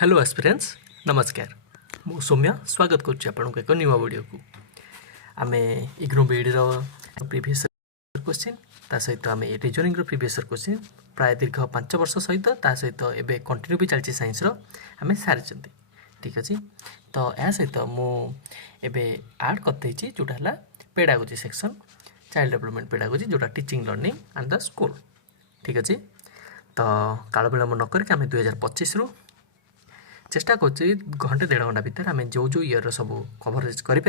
Hello aspirants नमस्कार मु सौम्य स्वागत करुच्ची आपको एक नुआ वीडियो को आम इग्नो B.Ed प्रीवियस क्वेश्चन ता सहित आम रिजनिंग प्रीवियस क्वेश्चन प्राय दीर्घ 5 वर्ष सहित ता सहित एवं कंटिन्यू भी चलती साइंस आम सारी ठीक अच्छे तो यह सहित मुझे आड करते जोटा है pedagogy section child development pedagogy जोटा teaching learning and the school ठीक अच्छे तो काल विलम्ब नक आम 2025 रु चेष्टा कर घंटे 1.5 घंटा भितर आम जो जो इयर सब कवरेज कर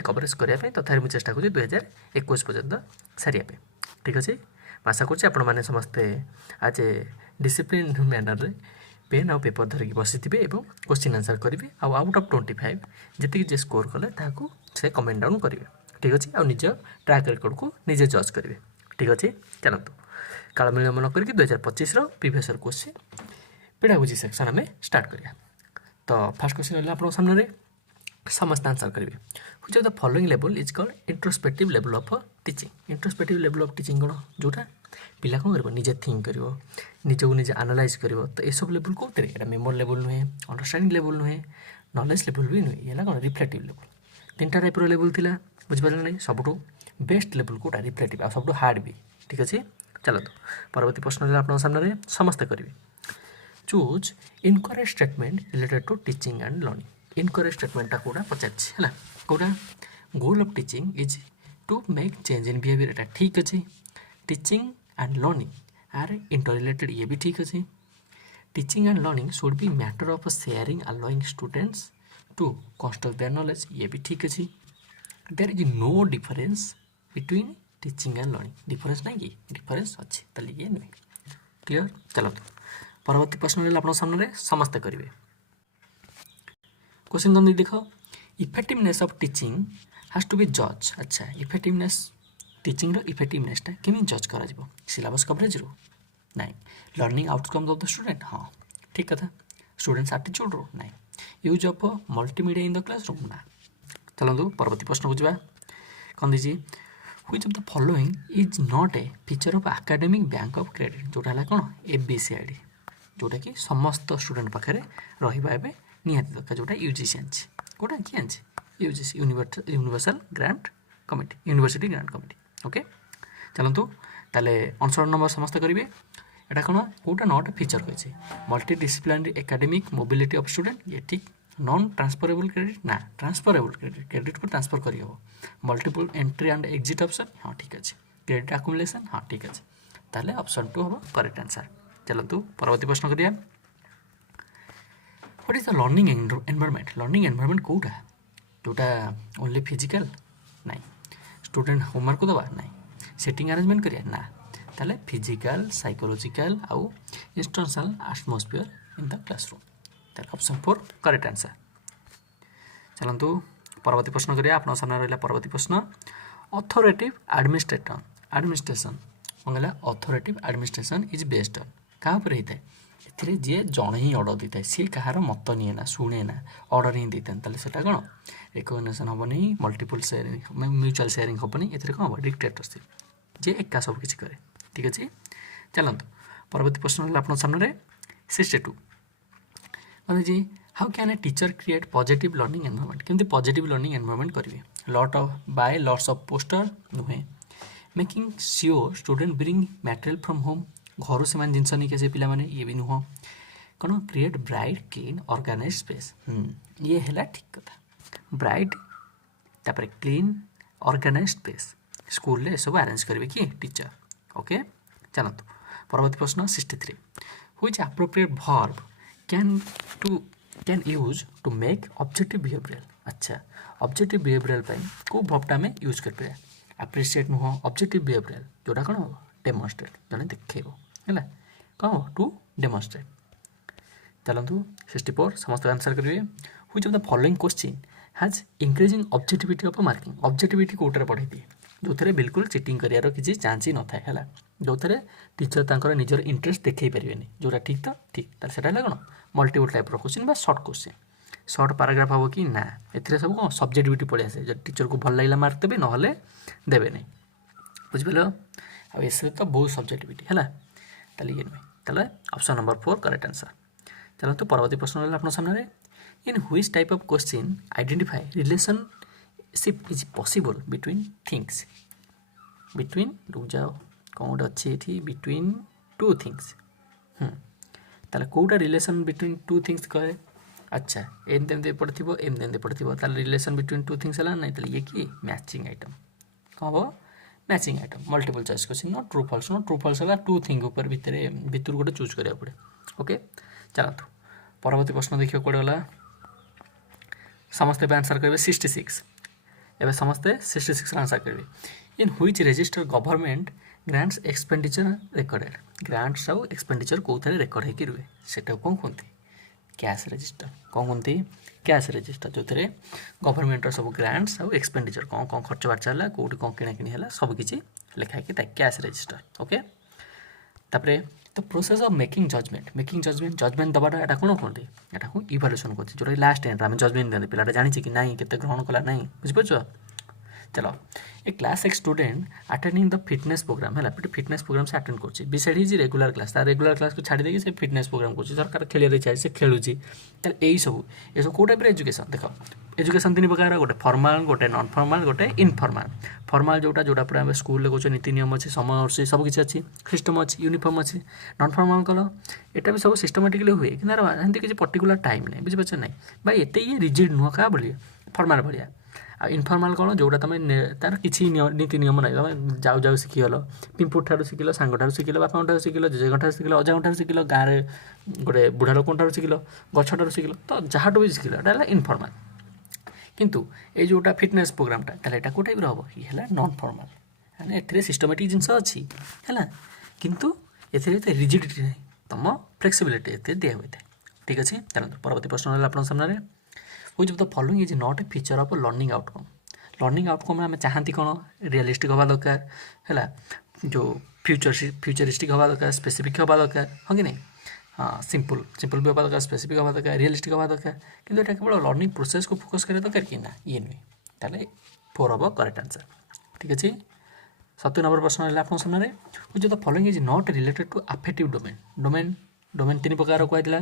कवरेज करने तथा मुझे चेष्टा कर 2021 पर्यंत सारे ठीक अच्छे आशा कर समस्ते आज ए डिसिप्लिन मैनर पेन आउ पेपर धरिकी बसी थे और क्वेश्चन आंसर करेंगे आउट ऑफ 25 जी जे स्कोर कले से कमेंट डाउन करेंगे ठीक अच्छे आ निज ट्रैक रिकॉर्ड को निजे जज करेंगे ठीक अच्छे चलतु काल विलम्ब न करके 2025 प्रीवियस क्वेश्चन पेडागोजी सेक्शन आम स्टार्ट करिया तो फर्स्ट क्वेश्चन रहा आप सामने समस्त आंसर करेंगे which of the following level is called introspective level of teaching introspective level of teaching कौन जोटा पिला कौन कर निजे थिंक कर निजक निजे एनालाइज कर तो यह सब लेवल कौन यहाँ मेमोरी लेवल नुहे अंडरस्टैंडिंग लेवल नुहे नॉलेज लेवल भी नुहे ये कौन रिफ्लेक्टिव लेवल 3टा टाइप लेवल थी बुझिपारे ना सबुठ बेस्ट लेवल कौटा रिफ्लेक्टिव आ सब हार्ड भी ठीक अच्छे चलते परवर्ती प्रश्न आप सामने समस्ते करेंगे choose incorrect statement related to teaching and learning incorrect statement कौटा पचार कौटा goal of teaching is to make change in behaviour एटा ठीक अच्छे teaching and learning are interrelated ये भी ठीक अच्छे teaching and learning should be matter of sharing allowing students to construct their knowledge ये भी ठीक अच्छे there is no difference between teaching and learning difference नहीं कि डिफरेंस अच्छे ताली ये नुहे क्लियर चलते परवर्ती प्रश्न आप सामने समस्ते करेंगे क्वेश्चन तुम देख effectiveness of teaching has to be जज अच्छा इफेक्टिवनेस टीचिंग इफेक्टिवनेसटा केमी जज कर सिलेबस कवरेज रू ना learning outcome of the student हाँ ठीक कथा स्टूडेंट्स एप्टीट्यूड रू ना use of multimedia in the classroom ना चलते परवर्ती प्रश्न बुझा कौन दीजिए which of the following is not a feature of academic bank of credit जोटा है कौन ABCD जोटा कि समस्त स्टूडेंट पाखे रहा एवं निहाती दरकार जोटा UGC आनी कौटा किए आनी UGC universal grant committee university grant committee okay चलतु ताले आंसर नंबर समस्त करेंगे यहाँ कौन कौटा नॉट फीचर कही multi disciplinary academic mobility of student ये ठीक नॉन ट्रांसफरेबल क्रेडिट ना ट्रांसफरेबल क्रेडिट को ट्रांसफर कर multiple entry and exit option हाँ ठीक अच्छे क्रेडिट अक्युमुलेशन हाँ ठीक अच्छे ताले ऑप्शन 2 हम करेक्ट आंसर चलतु परवर्ती प्रश्न करिया what is the learning environment कौटा जोटा ओनली फिजिकल नाई स्टूडेंट होमवर्क दबा नाई सेटिंग अरेंजमेंट करिया ना ताले फिजिकल साइकोलॉजिकल आउ instructional atmosphere in the classroom तार ऑप्शन 4 करेक्ट आंसर चलतु परवर्ती प्रश्न करिया आपन सामने रहला परवर्ती प्रश्न अथॉरिटेटिव एडमिनिस्ट्रेशन मंगला authoritative administration is based on क्या होता है ए जी जड़े ही अर्डर देता है सी कहार मत निए ना शुणे ना अर्डर ही देता है से कौन रिकग्निशन हेनी मल्टीपल सेयरिंग म्यूचुअल सेयरिंग हेनी ए कौन हम डिक्टेटरशिप जे एका सब किसी करे ठीक अच्छे चलते परवर्ती प्रश्न आप सामने 62 कहते जी how can a teacher create positive learning environment केमती पॉजिटिव लर्निंग एनवायरनमेंट करेंगे लॉट्स ऑफ पोस्टर नुहे making sure student bring material from home घर से जिनस नहीं कैसे पिला माने ये भी नुह कौन create bright clean organise space ये है ठीक कथा ब्राइट तापर क्लीन ऑर्गेनाइज स्पेस स्कूल ले सब अरेंज करेंगे कि टीचर ओके चलते परवर्ती प्रश्न 63 which appropriate verb can use to make objective behavioural अच्छा ऑब्जेक्टिव बिहेवियरल को वर्बटा आम यूज कर एप्रिशिएट नुह ऑब्जेक्टिव बिहेवियरल जोटा कौन हम डेमोन्स्ट्रेट जड़े देखो है कौन टू डेमोन्स्ट्रेट चलतु 64 समस्त आंसर करेंगे which of the following question has increasing objectivity of marking objectivity कौटे पढ़े दिए जो थे बिल्कुल चिटिंग करार किसी चांस ही न था है जो थे टीचर तर निजर इंटरेस्ट देखई पारे जोटा ठीक तो ठीक से कौन multiple type question short question short paragraph हम कि ना ए सब कौन सब्जेक्टिविटी पड़े आसे जब टीचर को भल लगे मार्क देवे ना देवे नहीं बुझिपार आसे तो बहुत सब्जेक्टिविटी है ये नुहे ऑप्शन नंबर 4 करेक्ट आंसर चलते परवर्ती प्रश्न रहा आप सामने in which type of question identify relationship is possible between things between रुक जाओ कौन गोटे अच्छी ये बिटवीन टू थिंग्स ताले कोटा रिलेशन बिटवीन टू थिंग्स कहे अच्छा एमती पड़ो एमती पड़ो रिलेशन बिटवीन टू थिंग्स है ना ये कि मैचिंग आइटम कौन हम matching item multiple choice question no true false है टू थिंग ऊपर भितर गोटे चूज करा पड़े ओके चलतु परवर्ती प्रश्न देखिए कौटे गला समस्ते आंसर करेंगे 66 एवं समस्ते 66 आंसर करेंगे in which register government grants expenditure recorded grants आउ एक्सपेंडिचर कौन रेकर्ड होकर रुए से कौन कहते कैश रजिस्टर कौन कहते कैश रजिस्टर जो थे गवर्नमेंट सब ग्रांट्स आउ एक्सपेंडिचर कौन कौन खर्च बार्च है कौटी कौन किणाकिणी है सबकि लिखाई कैश रजिस्टर ओके तापरे तो प्रोसेस ऑफ मेकिंग जजमेंट दबाटा यहाँ कौन कहते यहाँ को इवाल्यूएशन करते जो लास्ट एंड आम जजमेंट दिखते पिलाटा जानी कि ना के ग्रहण कला ना बुझीपार चलो ए क्लास एक student attending the fitness programme है फिटनेस प्रोग्राम से अटेंड कर B.Ed is regular class regular class को छाड़ी देकी से फिटनेस प्रोग्राम कर सरकार खेल चाहिए से खेलुची यही सब कौ टाइप एजुकेशन देख एजुकेशन तीन प्रकार गोटे फॉर्माल गोटे नॉन फॉर्माल गोटे इनफॉर्माल फॉर्माल जोटा जोटा पूरा आम स्कूल कौन नीति नियम अच्छी समय अच्छी सबकि अच्छी सिस्टम अच्छी यूनिफॉर्म अच्छी नॉन फॉर्माल कल यहाँ भी सब सिस्टमेटिकली हुए कि एमती किसी पर्टिकुलर टाइम नहीं बुझीपार ना भाई एत ये रिजिड नुह क्या भाया फॉर्माल भाया आ इनफॉर्माल कौन जोटा तुम तार किसी नीति नियम ना तुम जाऊ जाऊ शिखिगल पिंपुर ठार शिखिल सांग ठार शिखिल बापा ठार शिखिल जेजे ठार शिखिल अजा ठार शिखिल गाँव में गोटे बुढ़ा लोक ठार शिखिल गछ ठार शिखिल तो जहाँ भी शिखिल यहाँ इनफॉर्माल किंतु ये जोटा फिटनेस प्रोग्रामटा यहाँ कौ टाइप हम ये नॉन फॉर्माल मैंने ए सिस्टमेटिक जिनस अच्छी है किंतु एते रिजिडिटी ना तुम फ्लेक्सिबिलिटी एते दिया हुए ठीक अच्छे चलते परवर्ती प्रश्न है आप सामने which of the following is not a feature of learning outcome आम चाहती कौन रियलिस्टिक हवा दरकार है जो फ्यूचरिस्टिक हवा दरकार स्पेसिफिक हवा दरकार हाँ कि नहीं हाँ सिंपल भी हवा दरकार स्पेसिफिक हवा दरकार रियलिस्टिक हवा दरकार किंतु यहाँ केवल लर्निंग प्रोसेस को फोकस करा दरकार कि ना ये नुहे ताले 4 हम करेक्ट आंसर ठीक अच्छे 70 नंबर प्रश्न है आप सामने which of the following is not related to affective domain 3 प्रकार कहला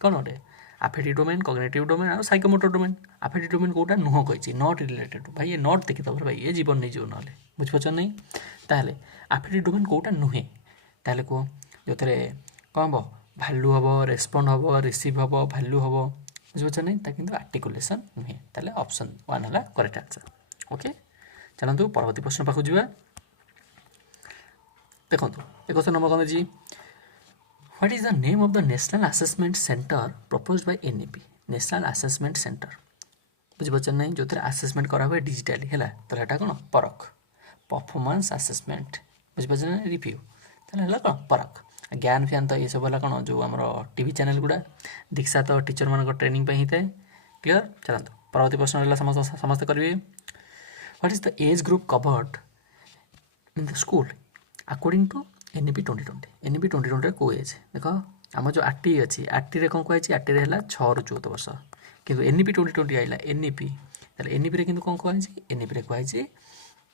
कौन गोटे अफेक्टिव डोमेन कॉग्निटिव डोमेन और साइकोमोटर डोमेन अफेक्टिव डोमेन कौटा नुह कही नॉट रिलेटेड भाई ये नॉट देखी तब भाई ये जीवन नहीं जीव ना बुझीपार नहीं ताहले अफेक्टिव डोमेन कौटा नुहे ताहले कह जो कौन हम भैल्यू हम रेस्पॉन्ड हम रिसीव हम भैल्यू हम बुझीपार नहीं कि आर्टिकुलेसन नुहे ताहले ऑप्शन 1 है करेक्ट आंसर ओके चलतु परवर्ती प्रश्न पाखु जा देखो 21 नंबर कौन जी What is the name of the National Assessment Center proposed by NEP? National Assessment Center. बुझीपार नहीं जो आसेसमेंट करा हुए डिजिटाली है तो यहाँ कौन परख परफॉर्मेंस आसेसमेंट बुझीपार ना रिव्यू है कौन परख ज्ञान फैन तो ये सब है कौन जो आम टीवी चैनल गुड़ा दीक्षा तो टीचर मान ट्रेनिंग ही था क्लीयर चलते परवर्ती प्रश्न समस्त करेंगे what is the age group covered in the school according to NEP 2020 कौ एज देख आम जो आरटी अच्छी आरटी कौन कहुई आरटी है 6 ରୁ 14 वर्ष किंतु NEP 2020 आइला NEP NEP कि कौन कहुई NEP कहुई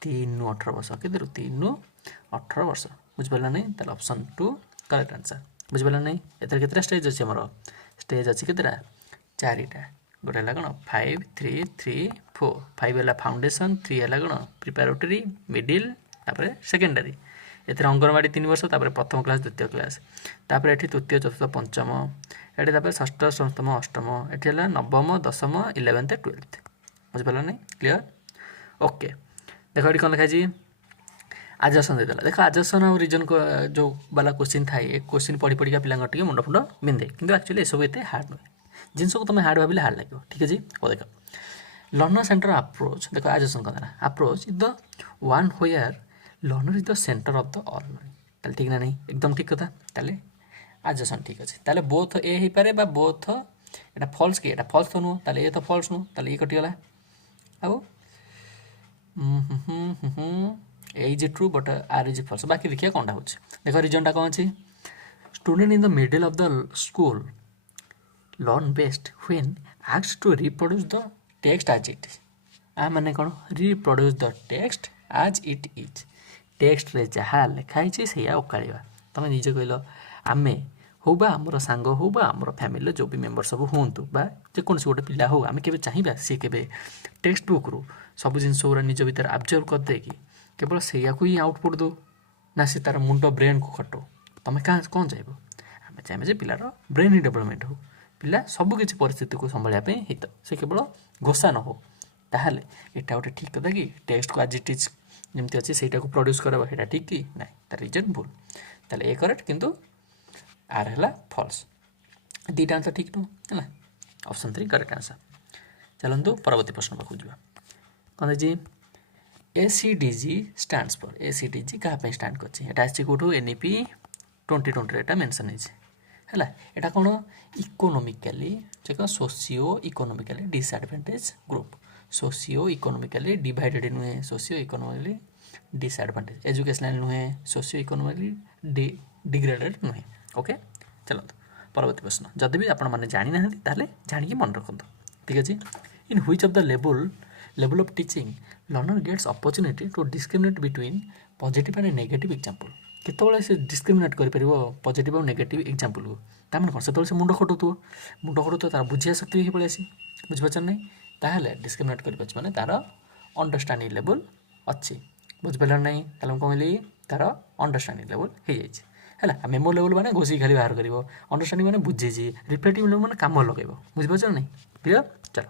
3 ରୁ 18 वर्ष कि 3 ରୁ 18 वर्ष बुझिपारा नहीं ताल ऑप्शन 2 करेक्ट आंसर बुझिपारा नहीं एतर केतरा स्टेज अच्छी आमर स्टेज अच्छी केतरा 4टा गोटे है कौन 5 3 3 4 5 है फाउंडेशन 3 है कौन प्रिपेरेटरी मिडिल तापर सेकेंडरी एथे अंगनवाड़ी 3 वर्ष तापर प्रथम क्लास द्वितीय क्लास तापर एठी तृतीय चतुर्थ पंचम एठी तापर षष्ठ सप्तम अष्टम एठी है नवम दशम 11th 12th बुझिपारा नहीं क्लीयर ओके देख ये कौन लिखाई आजसन देदेला देख आजसन और रिजन को जो वाला क्वेश्चन थाए क्वेश्चन पढ़ी पढ़िका पिला मुंड फुंड बिंदे कि एक्चुअली सब ये हार्ड नुहे जिनस को तुम हार्ड भाविले हार्ड लगे ठीक है ओ देख लर्नर सेंटर अप्रोच देख आजसन कौन approach is the one where learner is the centre of the all learning ठीक ना नहीं एकदम ठीक कथा ताले आजसन ठीक अच्छे ताले बोथ ए ही पारे बा बोथ एटा फॉल्स कि एटा फॉल्स तो नुह ताले ये तो फॉल्स नुह ताले ये कटिगला आउ A is true but R is false बाकी देखिए कौनटा हो देख रिजनटा कौन अच्छी student in the middle of the school learn best when asked to reproduce the text as it आ माने कौन reproduce the text as it is text रे जहाँ लिखाई से ओकाड़ा तुम निजे कहल आमे हो बा आमर सांग हो बा आमर फैमिली जो भी मेम्बर सब हूँ बा जेकोसी गोटे पिला हो आम के चाहिए सी के टेक्स्ट बुक रू सब जिन गुरा निज भर आब्जर्व करदे कि केवल से ही आउटपुट दो ना सी तार मुंड ब्रेन को खटो तुम क्या कौन चाहिए आम चाहिए पिलार ब्रेन ही डेभलपमेंट हो पिला सबकि परिस्थिति को संभाया हित से केवल घोषा न हो ताहले एटा गोटे ठीक कथा कि टेक्स्ट को आज इट इज जमती अच्छे से प्रोड्यूस करवा है ठीक कि ना तार रिजन भूल ताले ए करेक्ट किंतु आर है फल्स दुईटा आंसर ठीक नुह है ऑप्शन 3 करेक्ट आंसर। चलते परवर्ती प्रश्न पाक जा कौन जी ACDG स्टैंड्स फॉर ACDG क्या स्टैंड कर कौटू NEP 2020 मेंशन है यहाँ कौन economically socio economically disadvantage group socio economically divided नुहे सोशियो इकोनोमिकली डिसएडवांटेज एजुकेशनल नुहे सोशियो इकोनोमिकली डिग्रेडेड नुहे। ओके चलते परवर्ती प्रश्न जदि भी आपण मैंने जानी ना जानिकी मन रखु ठीक अच्छे in which of the level of teaching learner gets opportunity to discriminate between positive and negative example केतବେଳେ से डिस्क्रिमिनेट କରିପାରିବ पॉजिटिव और नेगेटिव एग्जांपल को ताମାନେ କ'ଣ ସେତେବେଳେ ସେ ମୁଣ୍ଡ ଖଟୁଥିବ ତାର ବୁଝିବା ଶକ୍ତି ବି ପଳେଇ ଆସି ବୁଝିପାରୁଛ ନାହିଁ ତାହେଲେ ଡିସ୍କ୍ରିମିନେଟ୍ କରିପାରୁଛି ମାନେ ତାର ଅଣ୍ଡରଷ୍ଟାଣ୍ଡିଂ ଲେଭେଲ୍ ଅଛି ବୁଝିପାରିଲ ନାହିଁ ତାହେଲେ ମୁଁ କହିଲି ତାର ଅଣ୍ଡରଷ୍ଟାଣ୍ଡିଂ ଲେଭେଲ୍ ହେଇଯାଇଛି ହେଲା ମେମୋ ଲେଭେଲ୍ ମାନେ ଘୋଷିକି ଖାଲି ବାହାର କରିବ ଅଣ୍ଡରଷ୍ଟାଣ୍ଡିଂ ମାନେ ବୁଝିଛି ରିଫ୍ଲେକ୍ଟିଭ୍ ଲେଭେଲ୍ ମାନେ କାମ ଲଗାଇବ ବୁଝିପାରୁଛ ନାହିଁ କ୍ଲିୟର। ଚାଲ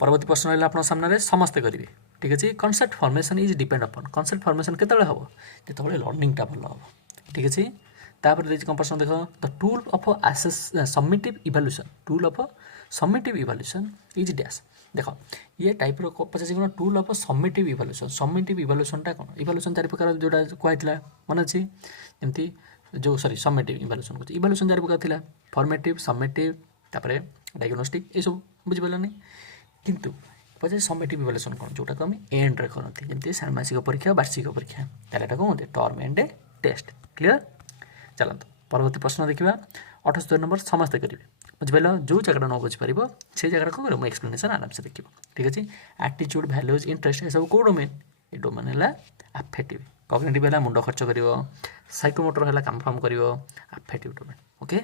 परवर्ती प्रश्न रहा आप सामने समस्ते करेंगे ठीक अच्छे कनसेप्ट फॉर्मेशन इज डिपेंड अपन कनसेप्ट फॉर्मेशन केतବେଳେ हम जो लर्निंगटा भल हम ठीक अच्छे तापर कौन प्रश्न देख the tool of access submissive evaluation is dash देख ये टाइप पचास कौन टूल ऑफ सबमिटिव इवैल्यूएशनटा कौन इवैल्यूएशन 4 प्रकार जोटा कहला मन अच्छी जमती जो सॉरी सबमिटिव इवैल्यूएशन को इवैल्यूएशन 4 प्रकार थिला फॉर्मेटिव सबमिटिव तापर डायग्नोस्टिक ये सब बुझी पाला नहीं किंतु पचार सबमिटिव इवैल्यूएशन कौन जोटा को आम एंड रे करती जमी षाण्मासिक परीक्षा वार्षिक परीक्षा ताला कौन होते टर्म एंड टेस्ट क्लियर। चलते परवर्ती प्रश्न देखा 78 नंबर समस्ते करेंगे बुझिपाल जो जगह न बुझीपार से जगह कौन कर एक्सप्लेनेशन आराम से देखिए ठीक अच्छे एटीट्यूड वैल्यूज इंटरेस्ट ये सब कौ डोमेन ये डोमेन है अफेक्टिव कॉग्निटिव है मुंड खर्च कर साइकोमोटर है काम फार्म कर अफेक्टिव डोमेन। ओके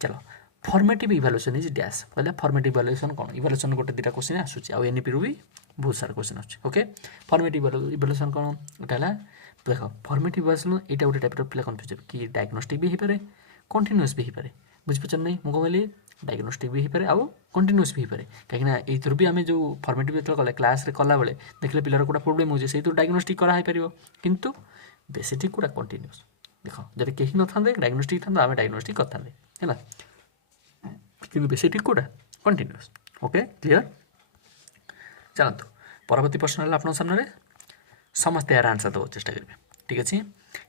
चलो फॉर्मेटिव इवैल्यूएशन इज डैश कहला फॉर्मेटिव इवैल्यूएशन कौन इवैल्यूएशन गोटे 2टा क्वेश्चन आसूची आ एनईपी रू भी बहुत सारा क्वेश्चन आछे। ओके फॉर्मेटिव इवैल्यूएशन कौन एटा देख फॉर्मेटिव इवैल्यूएशन एटा गोटे टाइप पिला कन्फ्यूज कि डायग्नोस्टिक भी हो पारे कंटीन्यूअस भी हो पारे बुझिपार नहीं मुझे कहली डायग्नोस्टिक भी हो पारे आउ कंटीन्यूअस भी हो पारे कहीं ये भी आम जो फॉर्मेटिव जो कले क्लास कला बेले देखले पिलार कोटा प्रोब्लेम हो से डायग्नोस्टिक कराई पार किंतु बेसी ठीक कोटा कंटीन्यूअस देख जब कहीं न था डायग्नोस्टिक था आम डायग्नोस्टिक करते है कि बेसी ठीक कोटा कंटीन्यूअस। Okay clear. चलते परवर्ती प्रश्न है आप सामने समस्ते यार आंसर देव चेष्टा करेंगे ठीक अच्छे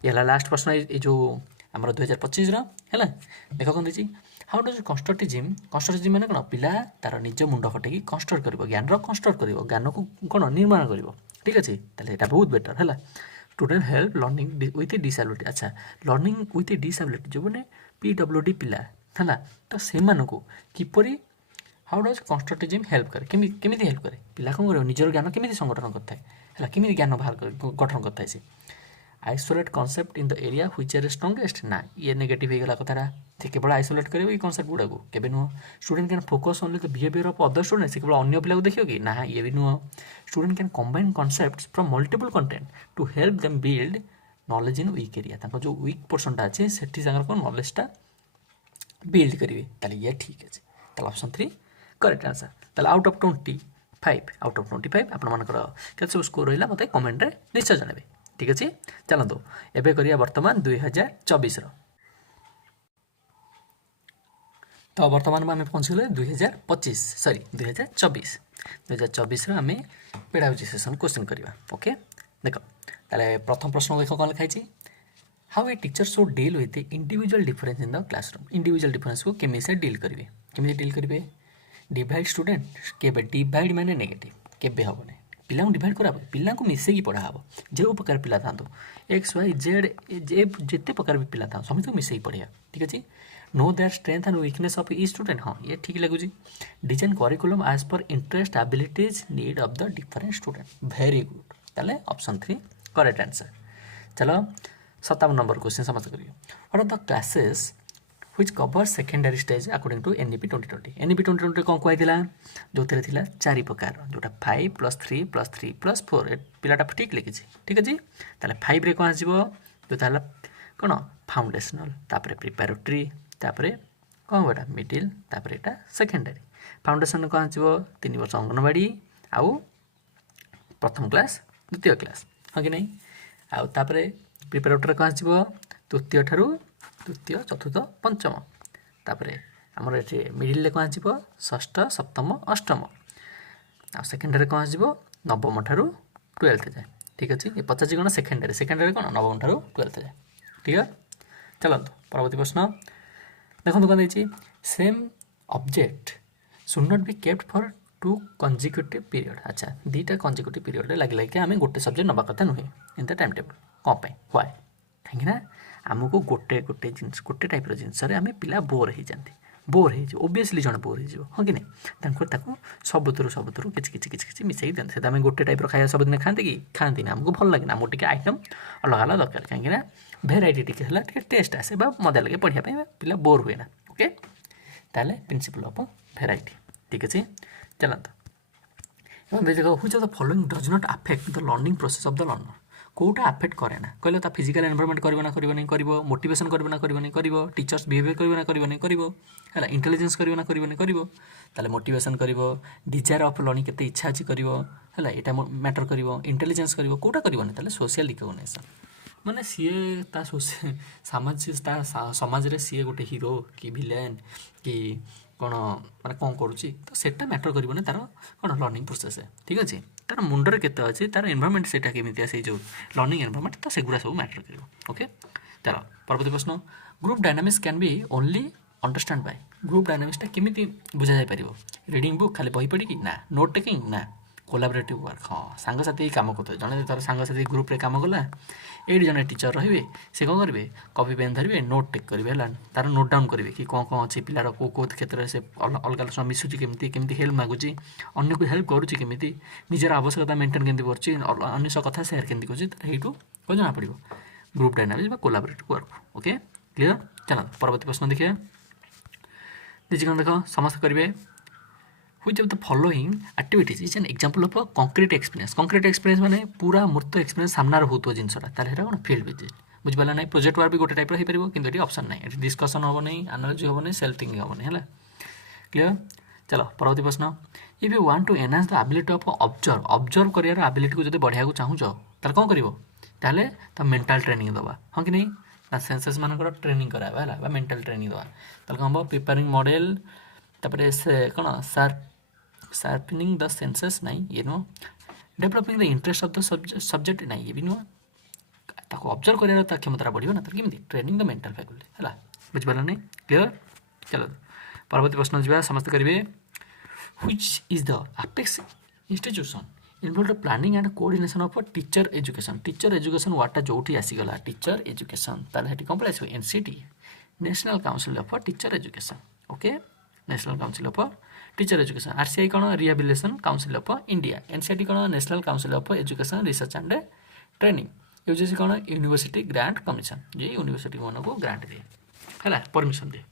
ये लास्ट प्रश्न ये जो आम 2025 है देख कौन देखिए हाउ डज कंस्ट्रक्टिज्म मैंने कौन पिला तार निज मुंड खटेकी कंस्ट्रक्ट कर ज्ञान कंस्ट्रक्ट कर ज्ञान को कौन निर्माण कर ठीक अच्छे यहाँ बहुत बेटर है student help learning with disability अच्छा लर्निंग विथ डिसेबिलिटी जो मैंने PWD पिला है तो से किपरि हाउ डज कंस्ट्रक्टिज्म हेल्प करे केमी हेल्प करे पिला कौन कर निजर ज्ञान केमी संगठन करता है केमी ज्ञान बाहर गठन करता है isolate concept in the area which are strongest ना ये नेगेटिव हो गला कथा से केवल आइसोलेट करे ये कॉन्सेप्ट गुड़ा को केबे नुह student can focus only the behaviour of other student से केवल अन्य पिला को देखियो कि ना ये भी नुह student can combine concepts from multiple content to help them build knowledge in weak area ताको जो वीक पोर्शनटा अच्छे सेठी जाकर को नॉलेजटा बिल्ड करेंगे ताले ये ठीक है ताले ऑप्शन 3 करेक्ट आंसर ताले आउट ऑफ 25 आपण मानकर केते सब स्कोर रहिला मते कमेंट रे निश्चय जणाबे ठीक अछि। चलंतो एबे करिया वर्तमान 2024 रो तो वर्तमान में आम पहुँच गए 2024 आम पेडागोजी सेशन क्वेश्चन करवा। ओके देख ताले प्रथम प्रश्न देख कौन लिखाई how a teacher show deal with individual difference in the classroom individual difference को केमी से डील करेंगे केमी डील करेंगे डिवाइड स्टूडेंट केबे डिवाइड माने नेगेटिव केबे हेबने पिला डिवाइड करा पिला मिसेकी पढ़ा हम जो प्रकार पिला था एक्स वाई जेड जिते प्रकार भी पिला था समस्त मिसेकी पढ़ा ठीक अच्छे know that strength and weakness of ई स्टूडेंट हाँ ये ठीक लगुच design curriculum as per interest abilities need of the different student very good ताले ऑप्शन 3 करेक्ट आंसर। चलो 57 नंबर क्वेश्चन समस्त करिए what are the classes which cover secondary stage according to NEP 2020 NEP 2020 कौन कहला जो थिला चारि प्रकार जोटा 5 + 3 + 3 + 4 पिलाटा ठीक लिखी ठीक अछि ताले 5 रे कौन आसीबो जो ताला कोन फाउंडेशनल तापरे प्रिपैरेटरी तापरे कौन बटा मिडिल तापरे एटा सेकेंडरी फाउंडेशन कौन आसीबो 3 वर्ष अंगनवाड़ी आउ प्रथम क्लास द्वितीय क्लास हां कि नहीं आउ तापरे प्रिपैरेटरी कौन आसीबो तृतीय ठारू तृतीय चतुर्थ पंचम तापरे हमर एठी मिडिल ले कौन आसीबो षष्ठ सप्तम अष्टम आ सेकेंडरी कौन आसीबो नवम ठारू 12th जाय ठीक अछि ए 50 गण सेकेंडरी कोन नवम ठारू 12th जाय ठीक है चलंतु परवर्ती प्रश्न देखंतु कोन दैछि same object should not be kept for 2 consecutive period अच्छा दीटा consecutive पीरियड लागि कि आमे गोटे सब्जेक्ट नबा कथा नुहे इन द टाइम टेबल कोन पे व्हाई काहे ना आमको गोटे गोटे जिंस गोटे टाइप रो जिंस रे आमे पिला बोर हे जानती बोर हे जे ऑब्वियसली जण बोर हे जो हो कि नहीं तांको ताको सबुतरु किछ मिसई दन से आमे गोटे टाइप रो खाया सब दिन खांती ना हमको भल लागे ना हमको टिके आइटम अलग अलग दरकार काहे ना वेराइटी टिके हला टिके टेस्ट आसे बा मजा लगे पढिया पे पिला बोर हुए ना ओके ताले प्रिंसिपल ऑफ वेराइटी ठीक अछि चलंत एवं देखो which of the following does not affect the learning process of the learner कोटा अफेक्ट करे ना कहले ता फिजिकल एनवायरनमेंट करबो ना करबो मोटिवेशन करबो ना करबो टीचर्स बिहेवियर करबो ना करबो हला इंटेलिजेंस करबो ना करबो ताले मोटिवेशन करबो डिजायर ऑफ लर्निंग केते इच्छा अछि करबो हला एटा मैटर करबो इंटेलिजेंस करबो कोटा करबो ना ताले सोशल रिकग्निशन माने सीए ता समाज रे सीए गोटे हीरो कि विलेन कि कोन माने कोन करूची तो सेटा मैटर करबो ना तार कोन लर्निंग प्रोसेस है ठीक अछि तार मुंडर केते अछि तार एनवायरनमेंट सेटा केमिति से जो लर्निंग एनवायरनमेंट तो सेगुरा सब मैटर करिवो ओके चलो परवर्ती प्रश्न group dynamics can be only understand by group dynamics ता केमिति बुझा जाय परिवो रीडिंग बुक खाली बही पढी कि ना नोट टेकिंग ना कोलैबोरेटिव वर्क हां संग साथी काम करते जने तार संग साथी ग्रुप रे काम कला एडी जने टीचर रहिबे से कोन करबे कॉपी पेन धरबे नोट टेक करबे हला तार नोट डाउन करबे कि कोन अछि पिलार को क्षेत्र से अलग सब मिसुची केमिति हेल्प मागुची अन्य को हेल्प करूची केमिति निजर आवश्यकता मेंटेन केमिति करची अन्य सब कथा शेयर केमिति करची हेटू को जाना पड़िबो ग्रुप डायनामिक्स बा कोलैबोरेटिव वर्क ओके क्लियर चलो परवर्ती प्रश्न देखिए दिजिकन देखो समस्त करबे which of the following activities is an example of a concrete experience माने पूरा मूर्त एक्सपीरियंस सामना रे होतो जिंसटा तार हेरा कोन फील्ड विजिट बुझ पाला नै प्रोजेक्ट वर्क भी गोटे टाइप रो हे परिबो किंतु एटी ऑप्शन नै एटी डिस्कशन होबो नै एनालिसिस होबो नै सेल्फ थिंकिंग होबो नै हला क्लियर चलो परवर्ती प्रश्न if you want to enhance the ability of observe career ability को जदि बढ़िया को चाहू छ तार कोन करिवो ताले त मेंटल ट्रेनिंग दबा हां कि नै ता सेंसेस मानकर ट्रेनिंग कराबा हला बा मेंटल ट्रेनिंग दबा ताल कहबो प्रिपेयरिंग मॉडल तापरे से कोन sharpening the senses नहीं you know developing the interest of the subject नहीं ये भी नो ताको ऑब्जर्व करियर ता क्षमता बढ़ियो ना तर केमिति ट्रेनिंग द मेंटल फैकल्टी हला बुझ पाला नहीं क्लियर चलो परवर्ती प्रश्न जिबा समस्त करिवे which is the apex institution involved the planning and coordination of a teacher education वाटा जोठी आसी गला टीचर एजुकेशन ताले हेटी complex NCTE national council of teacher education okay national council of teacher education RCI कोन rehabilitation council of India NCERT कोन national council of education research and training UGC कोन university grant commission जे university कोन को grant दे हला permission दे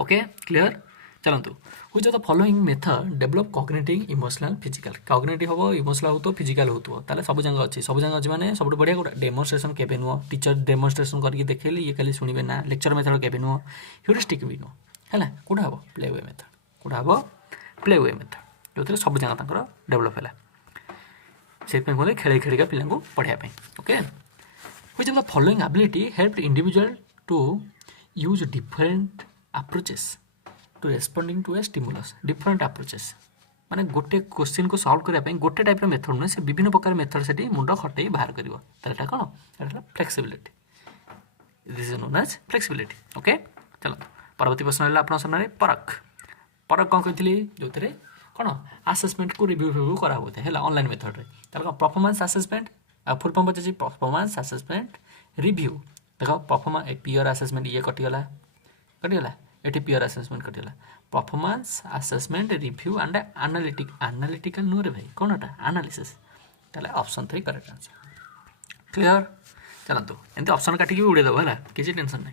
okay clear चलंतु which of the following method develop cognitive emotional physical cognitive हो इमोशनल हो तो फिजिकल हो ताले सब जंग अछि माने सबटो बढ़िया कोटा डेमोन्स्ट्रेशन केबे नो टीचर डेमोन्स्ट्रेशन करके देखेले ये खाली सुनिबे ना लेक्चर मेथड केबे नो ह्यूरिस्टिक भी नो हला कोडा हो प्ले वे मेथड कोडा हो प्ले वे मेथड जोतरे सब जंग ताकर डेवलप हैला से पे बोले खेले का पिला को पढ़िया पे okay which of the following ability help individual to use different approaches to responding to a stimulus different approaches माने गोटे क्वेश्चन को सॉल्व करिया पे गोटे टाइप रो मेथड न से विभिन्न प्रकार मेथड सेठी मुंडा खटई बाहर करिवो तारटा कोन एटा flexibility this is known as flexibility okay चलो परवर्ती प्रश्न हला आपन सामने परख कोन कहितली जोतरे कोन असेसमेंट को रिव्यू करा होते हला ऑनलाइन मेथड रे तार को परफॉर्मेंस असेसमेंट फुल फॉर्म बचे परफॉर्मेंस असेसमेंट रिव्यू देखो परफॉर्मेंस एक पीयर असेसमेंट ये कटि गला एटी पीयर असेसमेंट कटि गला performance assessment review and analytical नो रे भाई कोनटा एनालिसिस ताले ऑप्शन 3 करेक्ट आंसर क्लियर चलतु एमती ऑप्शन काटिकी उड़े दब है किसी टेंशन ना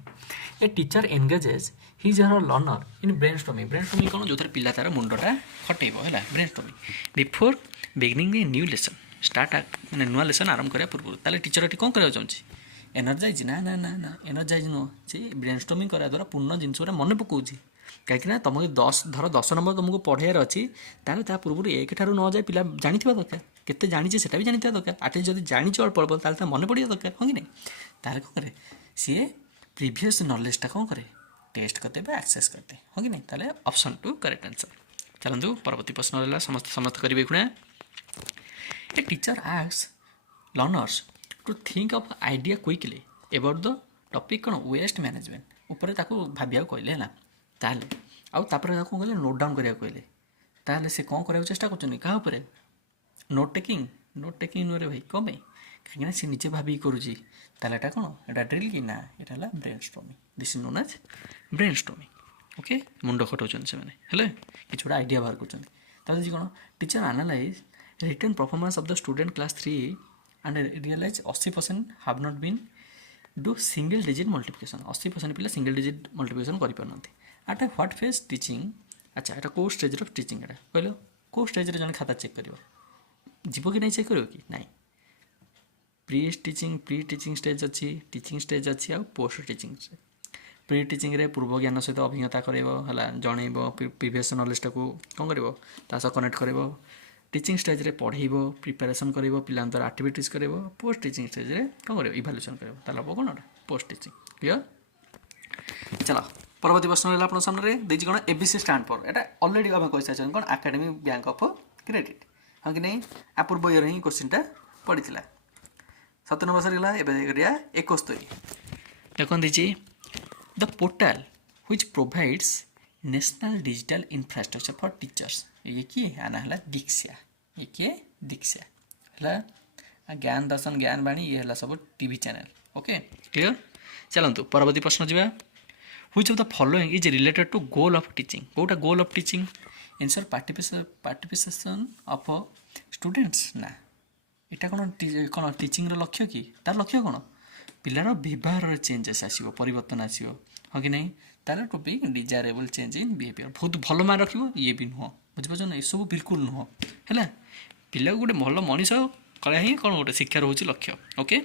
a teacher engages his her learner in brainstorming कौन जो पिला तार मुंडटा खटेब है brainstorming before beginning a new lesson start मैंने नुआ लेसन आरंभ करा पूर्व ताले टीचर ये कौन करा चाहिए एनर्जाइज ना ना ना ना एनर्जाइज नुह से ब्रेनस्टॉर्मिंग करा द्वारा पूर्ण जिनसा मन पकाउछि कहीं तुमको 10 नंबर तुमको पढ़ार अच्छी ताले ता पूर्व एक ठार न जाए पिला जानी दरकार केते जानी से भी जानी दरकार आटलिस्ट जब जानी अल्प अल्प ताले मन पड़ा दरकार हाँ कि नहीं ताले कौन करे सी प्रीवियस नॉलेजटा कौन करे टेस्ट करते एक्सेस करते हाँ कि नहीं ताले ऑप्शन 2 करेक्ट आंसर। चलतु परवर्ती प्रश्न रहा समस्त समस्त करेंगे खुणा a teacher asks learners to think of idea quickly about the topic कौन वेस्ट मैनेजमेंट ऊपर ताको भाविया कहले है ताले आउे कहले नोट डाउन करा कहले ताले से कौन कराया चेष्टा कर नोट टेकिंग नुरे भाई कौन कहीं सी निजे भाविक करुँची ताले कौन एटा ड्रिल कि ना यहाँ brainstorming this is known as brainstorming okay मुंड खटाऊँ से मैंने कि गोटे आइडिया बाहर कर कौन teacher analyse return performance of the student class 3 and realise 80% have not been do single digit multiplication 80% पिला सिंगल डिजिट मल्टीप्लिकेशन कर आट व्हाट फेज टीचिंग अच्छा एटा को स्टेज ऑफ टीचिंग एटा कहलो को स्टेज रे जन खाता चेक करिवो जीवो कि नहीं चेक करिवो कि नहीं प्री टीचिंग स्टेज अच्छी टीचिंग स्टेज अच्छी आ पोस्ट टीचिंग प्री टीचिंग रे पूर्व ज्ञान सहित अभिज्ञता करेबो हला जणैबो प्रीवियस नॉलेज टाको कोन करिवो तासा कनेक्ट करिवो टीचिंग स्टेज रे पढ़ेबो प्रिपरेशन करिवो पिलांतर एक्टिविटीज करिवो पोस्ट टीचिंग स्टेज रे कोन करिवो इवैल्यूएशन करिवो ताला कोन पोस्ट टीचिंग क्लियर। चलो परवर्ती प्रश्न रहा आप सामने देखिए कौन ABC stand for Etah already आम कही सारी कौन एकेडमिक बैंक ऑफ क्रेडिट हाँ कि नहीं आ पूर्व ईयर ही क्वेश्चनटा पड़ी 7 नंबर सरगला एवं 71 देखो दीजिए the portal which provides national digital infrastructure for teachers ये किए आना है दीक्षा ये किए दीक्षा है ज्ञान दर्शन ज्ञान बाणी ये है सब टीवी चैनल ओके क्लियर। चलतु परवर्ती प्रश्न जावा which of the following is related to goal of teaching Kota goal of teaching ensure participation of students ना इटा कौन टीचिंग लक्ष्य कि तार लक्ष्य कौन पिलार व्यवहार चेंजेस आसो परिवर्तन आसो हाँ कि नहीं तार topic desirable change in behaviour बहुत भल मार्क रखियो ये भी नुह बुझिपार ना ये बिल्कुल नुह है पिला गोटे भल मनीष कला ही कौन गोटे शिक्षा रोचे लक्ष्य okay.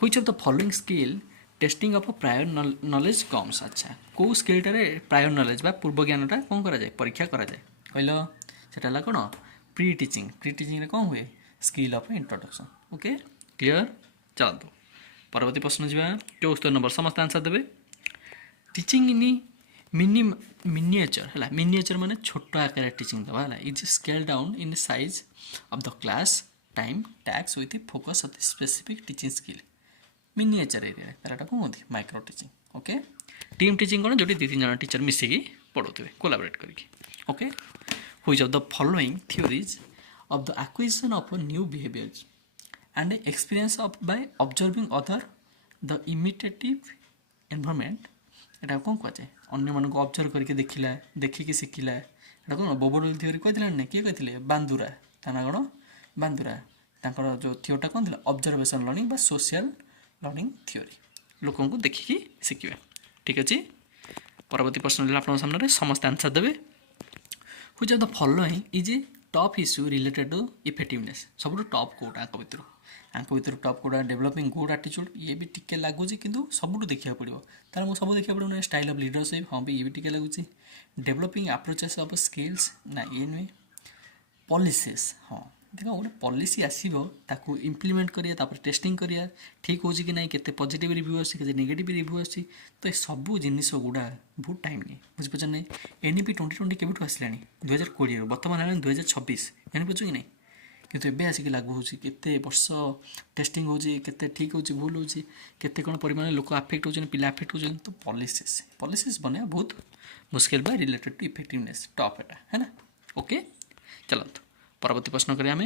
which of the following skill testing of prior knowledge comes अच्छा कौ स्किलटे प्रायर नॉलेज बा पूर्व ज्ञानटा कौन करा जाए परीक्षा करा जाए कहलो सेटा कौन प्री टीचिंग रे कौन हुए skill of introduction okay clear. चलतु परवर्ती प्रश्न जावा 74 नंबर समस्त आंसर देवे टीचिंग इन मिनिएचर है मिनिएचर माने छोट आकार टीचिंग दवा है is scale down in size of the class time टैक्स with focus of specific teaching skill miniature area ताराटा कौन होती micro teaching okay. Team teaching कौन जो 2-3 जन टीचर मिसिकी पढ़ाते कोलाबरेट करके okay. Which of the following theories of the acquisition of new behaviours and experience of by observing other the imitative environment एटा कौन कहुए अन्य मान को ऑब्जर्व करके देखिला देखिकी शिखिला एटा कौन बोबोडल थ्योरी कहते किए कहते बांदुरा ता कौन बांदुरा तांकर जो थ्योरीटा कौन था ऑब्जर्वेशन लर्निंग बा सोशल लर्निंग थ्योरी लोक को देखिकी शिखा ठीक अच्छे। परवर्ती प्रश्न आप सामने समस्त आंसर देवे which of the following is a top issue related to effectiveness सब टॉप कोटा आंक भर टॉप कोटा डेवलपिंग गुड एटीट्यूड ये भी टिके लगुच कि सब देखा पड़ो तार मुझे सब देखा पड़ो स्टाइल ऑफ लीडरशिप हाँ भी ये भी टिके लगुच डेवलपिंग अप्रोचेस ऑफ स्किल्स ना ये नुहे पॉलिसीज हाँ देख गोटे पॉलिसी आसो ताकू इम्प्लीमेंट करिया टेस्टिंग करिया ठीक हो कि नहीं केते पॉजिटिव रिव्यू आसी केते नेगेटिव रिव्यू आसी तो ये सब जिनिस गुड़ा बहुत टाइम नहीं बुझीपार नहीं एनईपी 2020 केबठू आसलानी 2020 बर्तमान है 2026 जानीपार कि नहीं किंतु एबे आसिक लागू होची केते वर्ष टेस्टिंग होची केते ठीक होची भूल होची केते कोन परिमाण लोक अफेक्ट होचन पिला अफेक्ट होचन तो पॉलिसीज बने बहुत मुश्किल बा रिलेटेड टू इफेक्टिवनेस टॉप एटा है ना ओके। चलत परवर्ती प्रश्न करें आम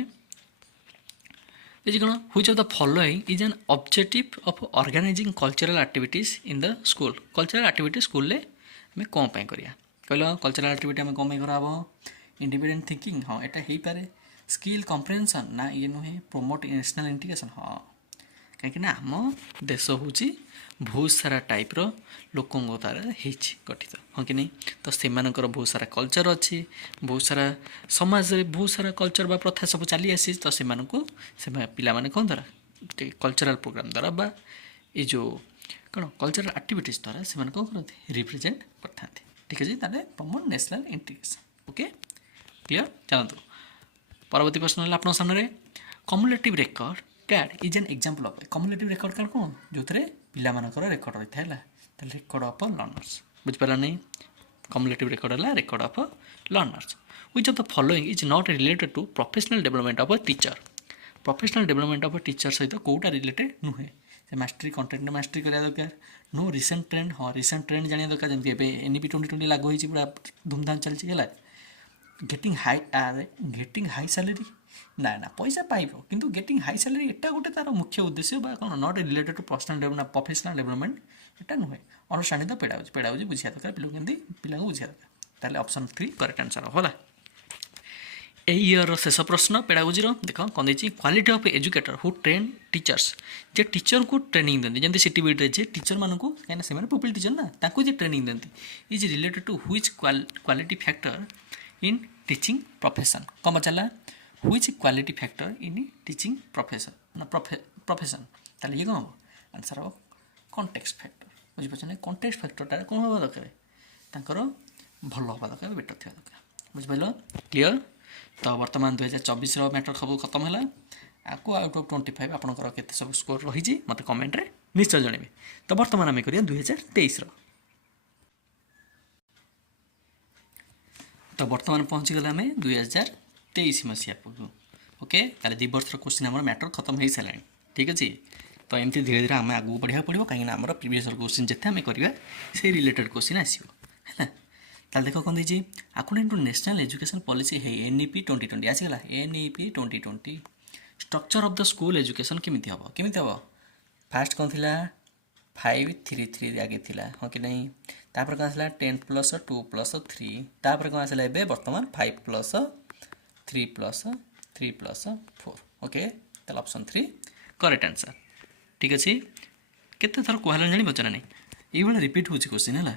देखिए कौन which of the following is an objective of organising cultural activities in the school cultural activity school आम कौन करिया कहल कल्चरल एक्टिविटी आम कौन कराब इंडिपेंडेंट थिंकिंग हाँ यहाँ हो पारे स्किल कम्प्रेhension ना ये नुहे प्रोमोट नेशनल इंटीग्रेशन हाँ कहीं आम देश हूँ बहुत सारा टाइप्र लोकों द्वारा गठित हाँ कि नहीं तो से बहुत सारा कल्चर अच्छी बहुत सारा समाज में बहुत सारा कल्चर बा प्रथा सब चली आसी तो से पिला माने कौन द्वारा कल्चरल प्रोग्राम द्वारा बा ये जो कौन कल्चरल एक्टिविटीज द्वारा से कौन करते रिप्रेजेंट करते ठीक है ताले promote national integration okay clear चलतु परवर्ती प्रश्न आप सामने cumulative record card is an example of cumulative record card कौन जो थे पिला मानकर रेकर्ड रही है रेकर्ड ऑफ लर्नर्स बुझिपारा नहीं कम्युलेटिव रेकर्ड है record of learners which of the following is not related to professional development of a teacher professional development of a teacher सहित कौटा रिलेटेड नुहे से मास्टरी कंटेंट मास्टरी करा दरकार नो रिसेंट ट्रेंड हाँ रिसेंट ट्रेंड जाना दरकार जमी एनईपी 2020 लागू होती पूरा धूमधाम चलती है गेटिंग हाई सैलरी ना ना पैसा पाइब किंतु गेटिंग हाई सैलरी एटा गोटे तार मुख्य उद्देश्य कौन not related to personal development professional development एटा नुहे अंडरस्टांडिंग द पेड़ाऊँ बुझा दरकार पिला बुझा दरकार ताले ऑप्शन 3 करेक्ट आंसर होला ईयर शेष प्रश्न पेड़ागोजी देख कौन देखिए quality of educator who train teachers J teacher को ट्रेनिंग दिखते जमी सीटीबीटी जे टीचर मानक कहीं से पुपिल टीचर ना ताकू जे ट्रेनिंग दिखती is related to which quality factor in teaching profession कम चला which quality factor in teaching profession profession ताले ये कौन हम आंसर हम कॉन्टेक्स्ट फैक्टर बुझीपार कॉन्टेक्स्ट फैक्टरटा कौन हवा दरकार भल हवा दरकार बेटर थी दरकार बुझिपार क्लीयर तो बर्तमान 2024 मैटर सब खत्म है आपको आउट ऑफ 25 आपंकर के सब स्कोर रही मत कमेंट रे निश्चय जनइबे तो बर्तमान आम करिया 2023 तो बर्तमान पहुँची गला आम 2023 मसीहा ओके ताले 2 वर्ष क्वेश्चन आम मैटर खत्म हो सारे ठीक अच्छे तो एमती धीरे धीरे आम आगू बढ़िया पड़ो कहीं आम प्रीवियस क्वेश्चन जिते आम करवा से रिलेटेड क्वेश्चन आसो है ताल देख कौन देखिए according to national education policy है एनईपी 2020 आसीगला NEP 2020 structure of the school education केमी हम फास्ट कौन थी 533 आगे थी हाँ कि नहीं तापर कौन आसला 10+2+3 तापर कौन आसला ए बर्तमान 5+3+3+4 ओके ताल ऑप्शन 3 करेक्ट आंसर ठीक अच्छे केते थर कहला जानी बचना नहीं ये रिपीट हो क्वेश्चन है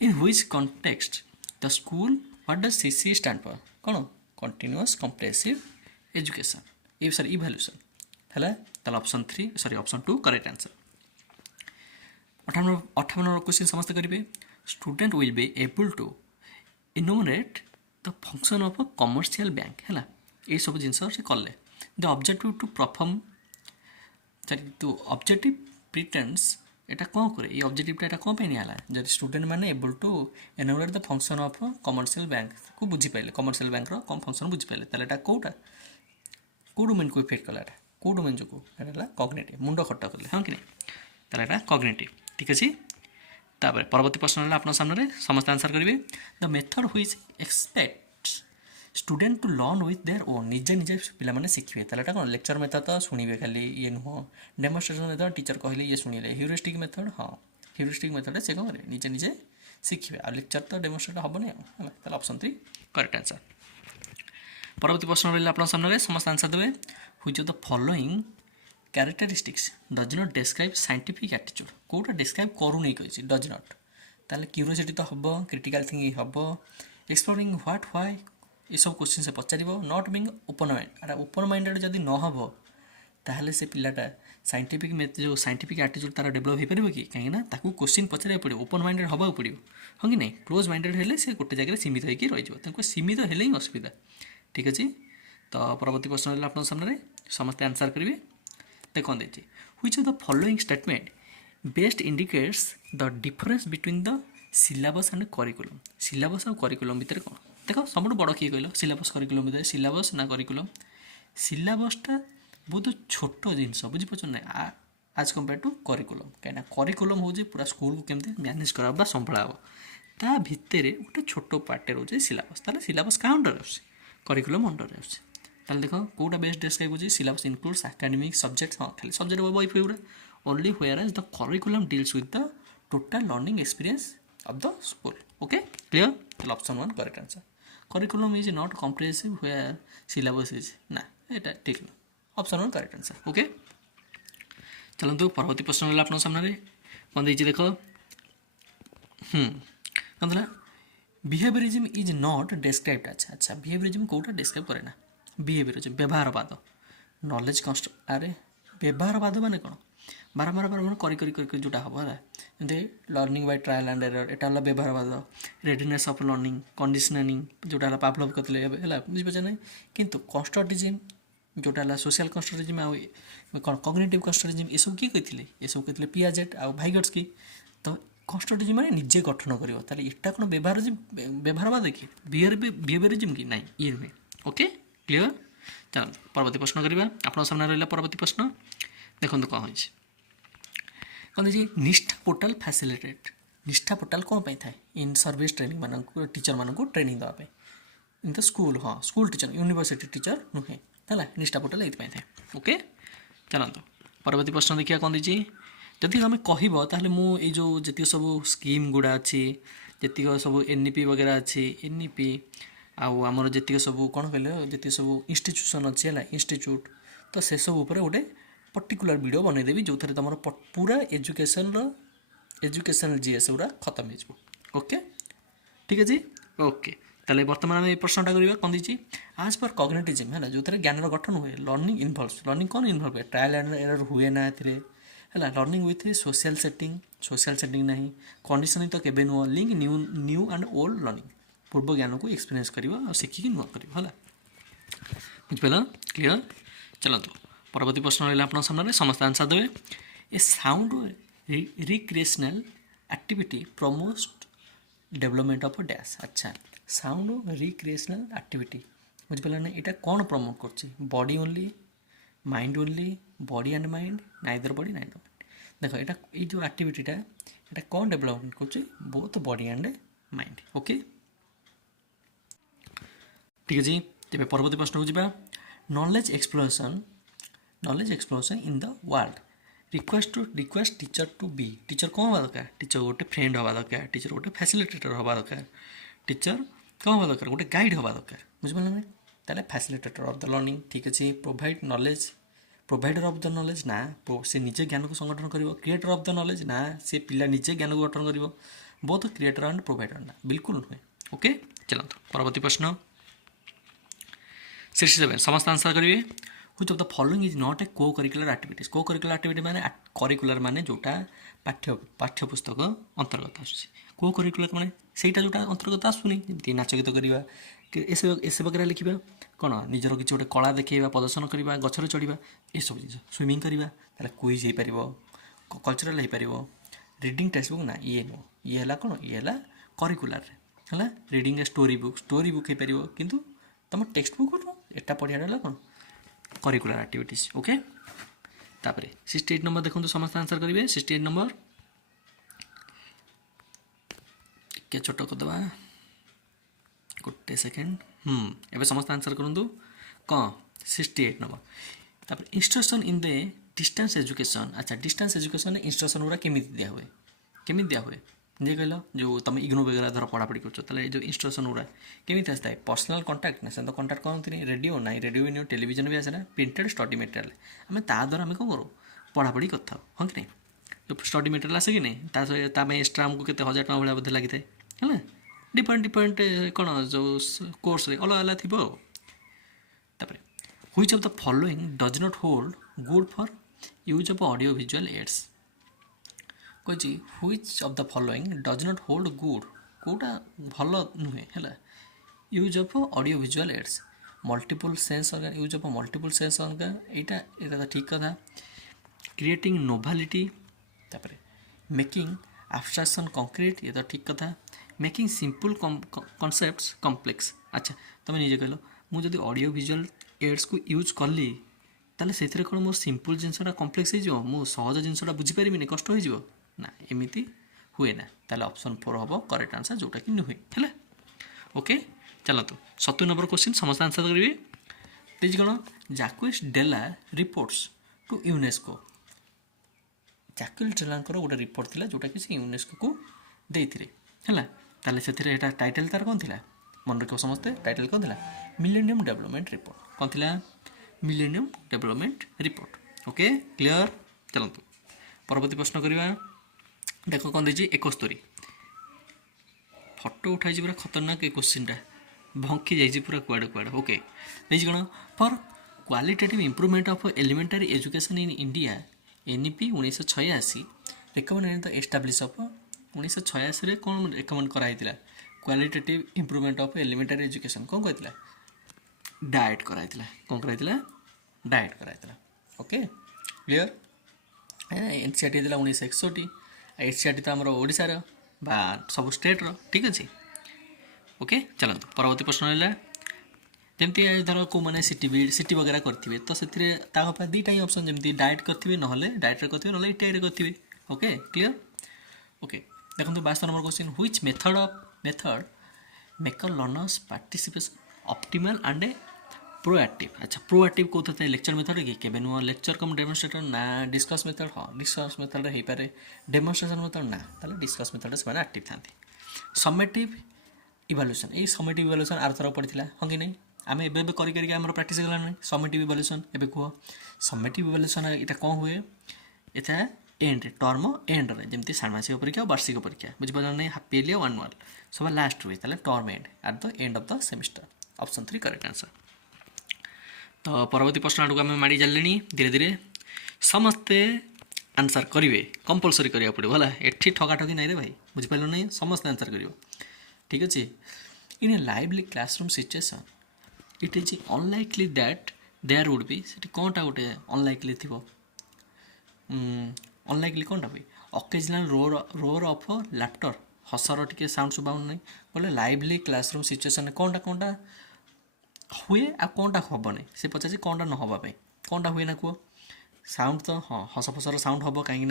in which context the school what does CC stand for कौन continuous comprehensive education ये सर इवैल्यूएशन है ताल option 3 sorry option 2 correct answer 58 question समस्त करेंगे student will be able to enumerate the function of a commercial bank है ये सब जिन से कले the objective to perform sorry to objective pretence एटा कौन करे ये ऑब्जेक्टिव एटा कौन पे नहीं आला जब स्टूडेंट मैंने able to innovate the function of commercial bank को बुझी पाइले कमर्शियल बैंक रो कम फंक्शन बुझी पाइले ताले एटा कोटा को डोमेन को इफेक्ट कला को डोमेन जो को एटा कॉग्निटिव मुंडो खट्टा करले हां कि नहीं ताले एटा कॉग्निटिव ठीक अछि तापर परवर्ती प्रश्न आपन सामने समस्त आंसर करिवे the method which expects student to learn with their own निजे निजे पिला माने शिखिबे तालेटा कोन लेक्चर मेथड तो सुनिबे खाली ये नुह डेमोन्स्ट्रेशन मेथड टीचर कहले ये सुनिले ह्यूरिस्टिक मेथड हाँ ह्यूरिस्टिक मेथड से कौन निजे निजे शिखिबे आ लेक्चर तो डेमोन्स्ट्रेट हबनी है ताले ऑप्शन 3 करेक्ट आंसर परवर्ती प्रश्न रहला आपन सामने समस्त आंसर देबे which of the following characteristics does not describe scientific attitude कोटा डिस्क्राइब करू नहीं कहिछि डज नॉट ताले क्यूरियोसिटी तो हबो क्रिटिकल थिंकिंग हबो एक्सप्लोरिंग व्हाट व्हाई ये सब क्वेश्चन से पचार नॉट बिंग ओपन माइंड अरे ओपन माइंडेड जदि न हम ताहले से पिलाटा साइंटिफिक जो साइंटिफिक एटीट्यूड तार डेभलप हो पारे कि कहीं ताकू क्वेश्चन पचार पड़ो ओपन माइंडेड हवा पड़ो हाँ कि नहीं क्लोज माइंडेड हेले से गोटे जगह सीमित होकर रही सीमित हेले ही असुविधा ठीक अच्छे तो परवर्ती प्रश्न आप सामने समस्त आंसर करेंगे देखते देखिए which of the following statement best indicates the difference between the syllabus and curriculum syllabus और करिकुलम भितर कौन देख सब बड़ किए कहल सिलेबस करिकुलम भितर सिलेबस ना करिकुलम सिलेबसटा बहुत छोट जिनस बुझीपार ना आज कंपेयर टू करिकुलम कहीं करिकुलम हो पूरा स्कूल को केमती मैनेज करा संभाड़ा हम ता भितर गोटे छोट पार्टे रोचे सिलेबस ताले सिलेबस क्या अंडर करिकुलम अंडर ताले देख कौटा बेस्ट डिस्क्राइब हो सिलेबस इनक्लूड्स एकेडमिक सब्जेक्ट हाँ खाली सब्जेक्ट बई पूरा only whereas the curriculum deals with the total learning experience of the school okay clear ताले option 1 correct answer curriculum is not comprehensive where syllabus is ना एटा ठीक ना option 1 correct answer okay चलतु परवर्ती प्रश्न रहा आप सामने कौन देख देख कौन था बिहेवियरिज्म इज नॉट डिस्क्राइब्ड अच्छा अच्छा बिहेवियरिज्म कौटा डिस्क्राइब करे ना बिहेवियरिज्म व्यवहारवाद नॉलेज कन्स्ट अरे व्यवहारवाद माने कौन बारंबार बारंबार करी जोटा हम है जैसे learning by trial and error एटा हला व्यवहारवाद रेडिनेस ऑफ लर्निंग कंडीशनिंग जोटा हला पावलोव करते है बुझे ना किंतु कन्स्ट्रक्टिज्म जोटा हला सोशल कन्स्ट्रक्टिज्म आ कौन कॉग्निटिव कन्स्ट्रक्टिज्म ये सब किए कहते ये सब कहते पियाजेट आ भाइगट्सकी तो कन्स्ट्रक्टिज्म माने निजे गठन करियो ताले इटा कोन व्यवहारवाद कि बिहेवियरिज्म कि नहीं ये नुहे ओके क्लियर चलो परवर्ती प्रश्न करवा आप सामने रहा परवर्ती प्रश्न देखो कौन हो कौन देखिए निष्ठा पोर्टाल फैसिलिटेट निष्ठा पोर्टाल कौन पाई थाए इन सर्विस ट्रेनिंग मान टीचर मान ट्रेनिंग देवाई इन द स्कूल हाँ स्कूल टीचर यूनिवर्सिटी टीचर नुहे है निष्ठा पोर्टाल ये थाए ओके चलते परवर्ती प्रश्न देखिए कौन देखिए जदि आम कह मुझे जो जी सब स्कीम गुड़ा अच्छी जी सब एनईपी वगैरह अच्छी एनईपी आमर जी सब कौन कहले जी सब इंस्टीट्यूशन अच्छी है इंस्टीट्यूट तो से सब गोटे पर्टिकुलर वीडियो बनईदेवी जो थे तुम पूरा एजुकेशनल जीएस गुरा खत्म हो ओके ठीक है ओके ताले बर्तमान ये प्रश्नटा करवा कौन दीजिए आज पर कॉग्निटिज्म है जो थे ज्ञान गठन हुए लर्निंग इनवल्व लर्निंग कौन इनवल्व हुए ट्रायल एंड एरर हुए ना है लर्निंग विथ सोशल सेटिंग ना कंडीशनिंग तो केबे नुह link new and old learning पूर्व ज्ञान को एक्सपीरियंस कर शिखिकी नुआ कर बुझिपाल क्लीयर चलते परवर्ती प्रश्न रहा आप सामने समस्त आंसर देवे a sound recreational activity promotes development of dash अच्छा साउंड रिक्रिएशनल एक्टिविटी बुझिपाल ना यहाँ कौन प्रमोट कर body only mind only body and mind neither body neither mind देख यहाँ ये जो एक्टिविटीटा यहाँ कौन डेवलपमेंट कर both body and mind okay ठीक है जी तेज परवर्ती प्रश्न को जावा knowledge exploration in the world request teacher to be teacher कौन हवा दरकार टीचर गोटे फ्रेंड हवा दरकार टीचर गोटे फैसिलिटेटर हवा दरकार टीचर कौन हवा दरकार गोटे गाइड हवा दरकार बुझिपाल ना ताले फैसिलिटेटर ऑफ द लर्निंग ठीक अच्छे provide knowledge provider of the knowledge ना से निजे ज्ञान को संगठन कर क्रिएटर ऑफ द नॉलेज ना से पिला निजे ज्ञान को गठन कर बोथ क्रिएटर एंड प्रोवाइडर ना बिल्कुल नुहे ओके चलते परवर्ती प्रश्न 67 समस्त आंसर करेंगे which of the following is not a को करिकुलर एक्टिविटीज को करिकुलर एक्टिविटी माने करिकुलर माने जोटा पाठ्यपुस्तक अंतर्गत आसुची को करिकुलर माने सेटा जोटा अंतर्गत आसुनी जेमती नाच गीत करवा एसे वगैरह लिखा कौन निजर किसी गोटे कला देखा प्रदर्शन करवा गचर चढ़ा ये सब जिन स्विमिंग करवा ताले क्विज हो पार कल्चरल हो पार रिडिंग टेक्स्ट बुक ना ये नुह ये है कौन ये है करिकुलर है रिडिंग स्टोरी बुक हो पार किंतु तुम टेक्स्ट बुक एटा पढ़िया कौन करिकुलर एक्टिविटीज ओके तापर 68 नंबर देखो समस्त आंसर करेंगे 68 नंबर टे छोट करदे गोटे सेकेंड एवं समस्त आंसर करूँ कौन 68 नंबर तापर instruction in the distance education अच्छा डिस्टेंस एजुकेशन इंस्ट्रक्शन गुरा केमी दिया हुए जे कहल जो तुम इग्नो वगैरह धर पढ़ापढ़ी कर जो इंस्ट्रक्शन गुरा केमी आसता है पर्सनल कॉन्टैक्ट ना से तो कॉन्टैक्ट करते रेडियो ना रेडियो भी टेलीविजन भी आसला प्रिंटेड स्टडी मटेरियल आम ता द्वारा आम कौन करूँ पढ़ापढ़ी कर हाँ कि नहीं जो स्टडी मटेरियल आसे कि नहीं एक्सट्रा आमको केते 1000 टका भाई बोधे लगी है डिफरेंट कौन जो कोर्स अलग अलग थी which of the following does not hold good for use of audio visual aids कही which of the following does not hold good कौटा भल नुहे है use of audio visual aids multiple sense organ use of multiple sense organ यहाँ तो ठीक कथा creating नोभालिटी तापर मेकिंग एब्स्ट्रैक्शन कंक्रीट ये तो ठीक कथा मेकिंग सिंपल कॉन्सेप्ट्स कॉम्प्लेक्स अच्छा तुम निजे कहल मुझे ऑडियो विजुअल एड्स को यूज कली ताले से कौन मोर सिंपल जिनसा कॉम्प्लेक्स हो सहज जिनसा बुझीपारि कष्ट हो ना एमती हुए ना ताले ऑप्शन 4 हम करेक्ट आंसर जोटा कि नुहे है ओके चलतु 70 नंबर क्वेश्चन समस्त आंसर करेंगे तेज कौन जैक्वेस डेला रिपोर्ट्स टू यूनेस्को जैक्वेस डेलांकर गोटे रिपोर्ट थिला जोटा कि यूनेस्को को देइथिले है ताले से टाइटल तार कौन थिला मन रख समस्ते टाइटल कौन थिला मिलेनियम डेवलपमेंट रिपोर्ट कौन थिला millennium development report okay clear चलतु परवर्ती प्रश्न करवा देख कौन देती 71 फटो उठाई पूरा खतरनाक ए क्वेश्चनटा भंकी जाइए पूरा कुआड़े कुआड़े ओके देखिए कौन for qualitative improvement of elementary education in India NEP 1986 recommended the establish of 1986 कौन रिकमेंड कराई qualitative improvement of elementary education कौन कहला डाएट कराई कौन कराई डाएट कराई ओके क्लियर एनसीईआरटी देला 1961 एनसीईआरटी तो आमर ओडिशार बा सब स्टेट्र ठीक अच्छे ओके चलते परवर्ती प्रश्न है जमती धर को मैंने सिटी वगैरह करेंगे तो से दुईटा ही ऑप्शन जमी डाएट करेंगे ना डाएट करेंगे ना इटाई करेंगे ओके क्लियर ओके देखो 22 number question which method make learners participation optimal and proactive अच्छा प्रोएक्टिव कौन था लेक्चर मेथड कि केबे नुआ लेक्चर कम डेमोन्स्ट्रेटर ना डिस्कस मेथड हाँ डिस्कस मेथड हो पारे डेमोन्स्ट्रेशन मेथड ना ताले डिस्कस मेथड से एक्टिव था समेटिव इवैल्यूएशन ये समेटिव इवैल्यूएशन आर थर पड़ता हाँ कि नहीं आम एवं करके आम प्राक्ट गलानी समेटिव इवैल्यूएशन एवं कह समेटिव इवैल्यूएशन यहाँ कौन हुए यहाँ एंड टर्म एंड जमी षाण्मासिक परीक्षा और वार्षिक परीक्षा बुझीपार नहीं हाफ इयरली और एनुअल सब लास्ट हुए term and at the end of the semester option 3 correct answer तो परवर्ती प्रश्न आड़ को आम माड़ी चलिए धीरे धीरे समस्ते आंसर करेंगे कंपलसरी करा पड़ो है एठी ठगाठगी ना रे भाई बुझीपार नहीं समस्ते आंसर कर ठीक अच्छे in a lively classroom situation it is unlikely that there would be से कौनटा गोटे अनलाइकली थी अनलाइकली कौनटा भी ऑकेजनल रोर ऑफ लैप्टर हसर टी साउंड शुभाऊँ नहीं बोले लाइवली क्लासरूम सिचुएशन कौनटा हुए आ कौनटा हम नहीं से पचार कौनटा न हाँपाई कौनटा हुए ना कह साउंड तो हाँ हस फसर साउंड हम कहीं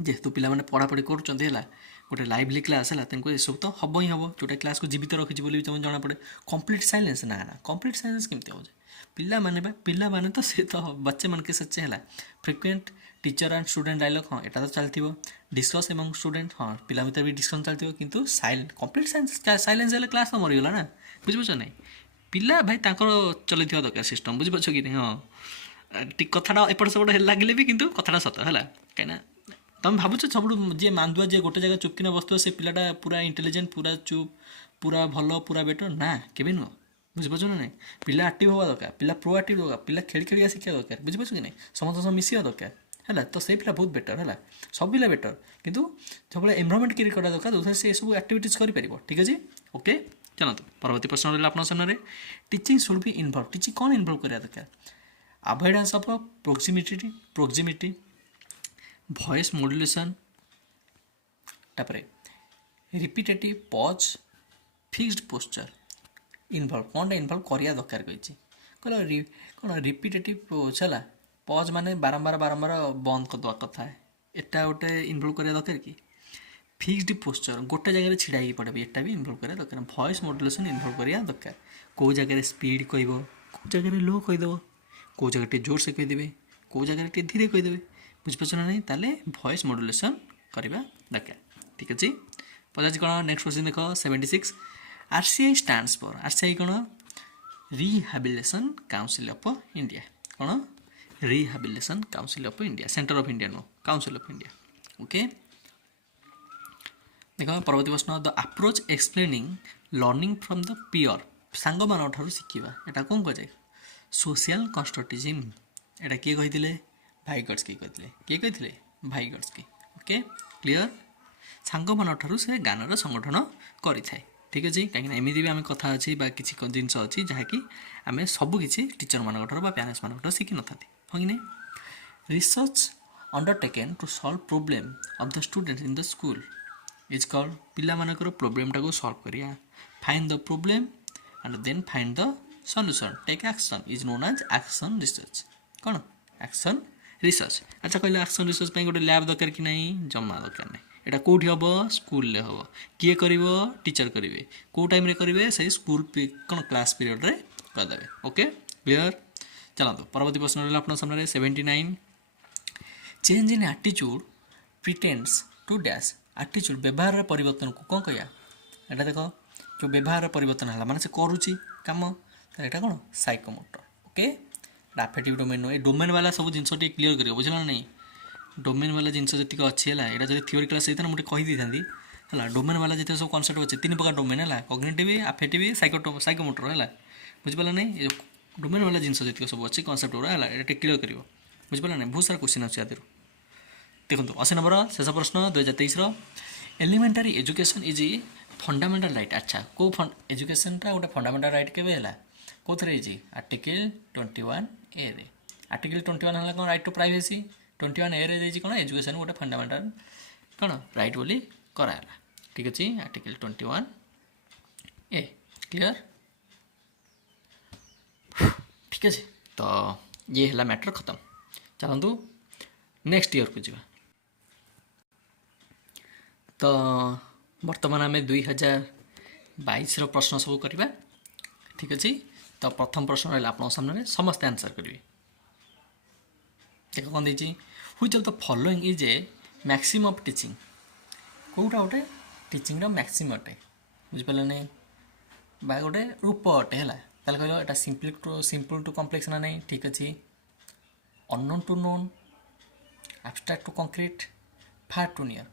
जेहेतु पिला माने पढ़ापढ़ी कर गोटे लाइवली क्लास है तेणुक सब तो हम ही हम जोटा क्लास को जीवित रखी बोली तुम जना पड़े कंप्लीट साइलेंस ना कंप्लीट साइलेंस केमती हो पिला माने तो से तो बच्चे मन के सच्चे है frequent teacher and student dialogue हाँ यहाँ तो चलती डिस्कस एमंग स्टूडेंट हाँ पिला भर भी डिस्कसन चलती किंतु साइलेंट कंप्लीट साइलेंस है क्लास तो मरीगला ना बुझीपार नहीं पिला भाई चलती दरकार सिस्टम बुझीपार कि नहीं हाँ कथा एपट सेपट लगे भी किंतु कथा सत है कहीं तुम भावुच सब जी मांदुआ जी गोटे जगह चुपकिना बसुव से पिलाटा पूरा इंटेलिजेंट पूरा चुप पूरा भल पूरा बेटर ना केबे नुह बुझीपार ना नहीं पिला एक्टिव हवा दरकार पिला प्रोएक्टिव दरकार पिला खेल खेलिया शिक्षा दरकार बुझीपार कि नहीं समस्त मिसिया दरकार है तो से पिला बहुत बेटर है सब पिला बेटर किंतु सब एनवायरनमेंट क्रिएट करा दरकार जो से सब एक्टिविटीज कर पार ठीक अच्छे ओके चलते परवर्ती प्रश्न रहा आप सामने teaching should be involve teaching कौन इनवल्व करा दरकार avoidance of proximity voice modulation तापरे repetitive pause fixed posture involve कौन इनवल्व करिया दरकार कही कौन रिपीटेटिव पोज है पॉज माने बारंबार बंद करदे कथा एटा गोटे इनवल्व करिया दरकार कि फिक्स्ड पोस्चर गोटे जगह छिड़ा ही पड़े एटा भी इनवल्व करिया दरकार वॉइस मॉड्यूलेशन इनवल्व करिया दरकार कौ जगह स्पीड कहब कौ जगह लो कहीदेव कौ जगह टे जोर से कहीदेवे कौ जगह टे धीरे कहीदेवे बुझीपार ना नहीं ताले वॉइस मॉड्यूलेशन करवा दरकार ठीक अच्छे पचास कौन नेक्स्ट क्वेश्चन देख 76 आरसीआई स्टैंड्स फॉर आरसीआई कौन रिहैबिलिटेशन काउंसिल ऑफ इंडिया कौन rehabilitation council of India centre of India no council of India okay देख परवर्ती प्रश्न the approach explaining learning from the peer सांग मान ठार शिखा यहाँ कौन कह जाए सोशल कंस्ट्रक्टिज्म यहाँ किए कही भाईगट्सकी कहते भाईगट्सकी ओके क्लियर सांग मान ठार से ज्ञानर संगठन करें ठीक अच्छे कहीं एमती भी आम कथा अच्छी किसी जिनस अच्छी जहाँकि आम सबकि टीचर मान पेरेन्ट्स मान शिखी न था हाँ कि नहीं research undertaken to solve problem of the students in the school is called पिला मानकर प्रोब्लेम टाको सॉल्व करिया find the problem and then find the solution take action is known as action research कौन एक्शन रिसर्च अच्छा कहले action research गोटे lab दरकार कि नहीं जमा दरकार नहीं यहाँ कौटी हम स्कूल हम किए कर टीचर करेंगे कौ टाइम करेंगे से स्कूल कौन क्लास पीरियड रे करदे ओके क्लियर चलते परवर्ती प्रश्न रहा आप सामने 79 change in attitude pretends to dash attitude व्यवहार परिवर्तन को कौन कह यहाँ देख जो व्यवहार परिवर्तन है माने से करुच्ची कम यहाँ कौन साइकोमोटर ओके एफेक्टिव डोमेन ये डोमेन वाला सब जिन क्लीयर कर बुझल ना नहीं डोमेन वाला जिनस जी अच्छी है यहाँ जब थियोरी क्लास होता मुझे कहीदी था है डोमेन वाला जितने सब कनसेप्ट अच्छे 3 प्रकार डोमेन है कॉग्निटिव अफेक्टिव साइकोमोटर है बुझिपारा नहीं ये डोमेन वाला जिनस जी सब अच्छे कनसेप्ट गुरा है ये क्लीयर कर बुझिपारा नहीं बहुत सारा क्वेश्चन अच्छे आदि देखो 80 नंबर शेष प्रश्न 2023 एलिमेंटारी एजुकेशन इज फंडामेंटल राइट अच्छा को एजुकेशनटा गोटे फंडामेंटल राइट केवे है कौन थे आर्टिकल 21A रे आर्टिकल 21 है कौन राइट टू प्राइवेसी 21A रे कौन एजुकेशन गोटे फंडामेंटल कौन राइट बोली कराला ठीक अच्छे आर्टिकल 21A क्लियर ठीक है तो ये है मैटर खत्म चलतु नेक्स्ट ईयर को जी तो बर्तमान आम 2022 प्रश्न सब करवा ठीक अच्छे तो प्रथम प्रश्न रहा आप सामने समस्ते आंसर करेंगे देख कौन देखिए which of the following is a maximum of teaching कौटा गोटे टीचिंग मैक्सिमम अटे बुझिपारे नहीं बा गोटे रूप अटे है कह यहाँ सिंपल टू कम्प्लेक्स ना नहीं ठीक अच्छे unknown to known abstract to concrete far to near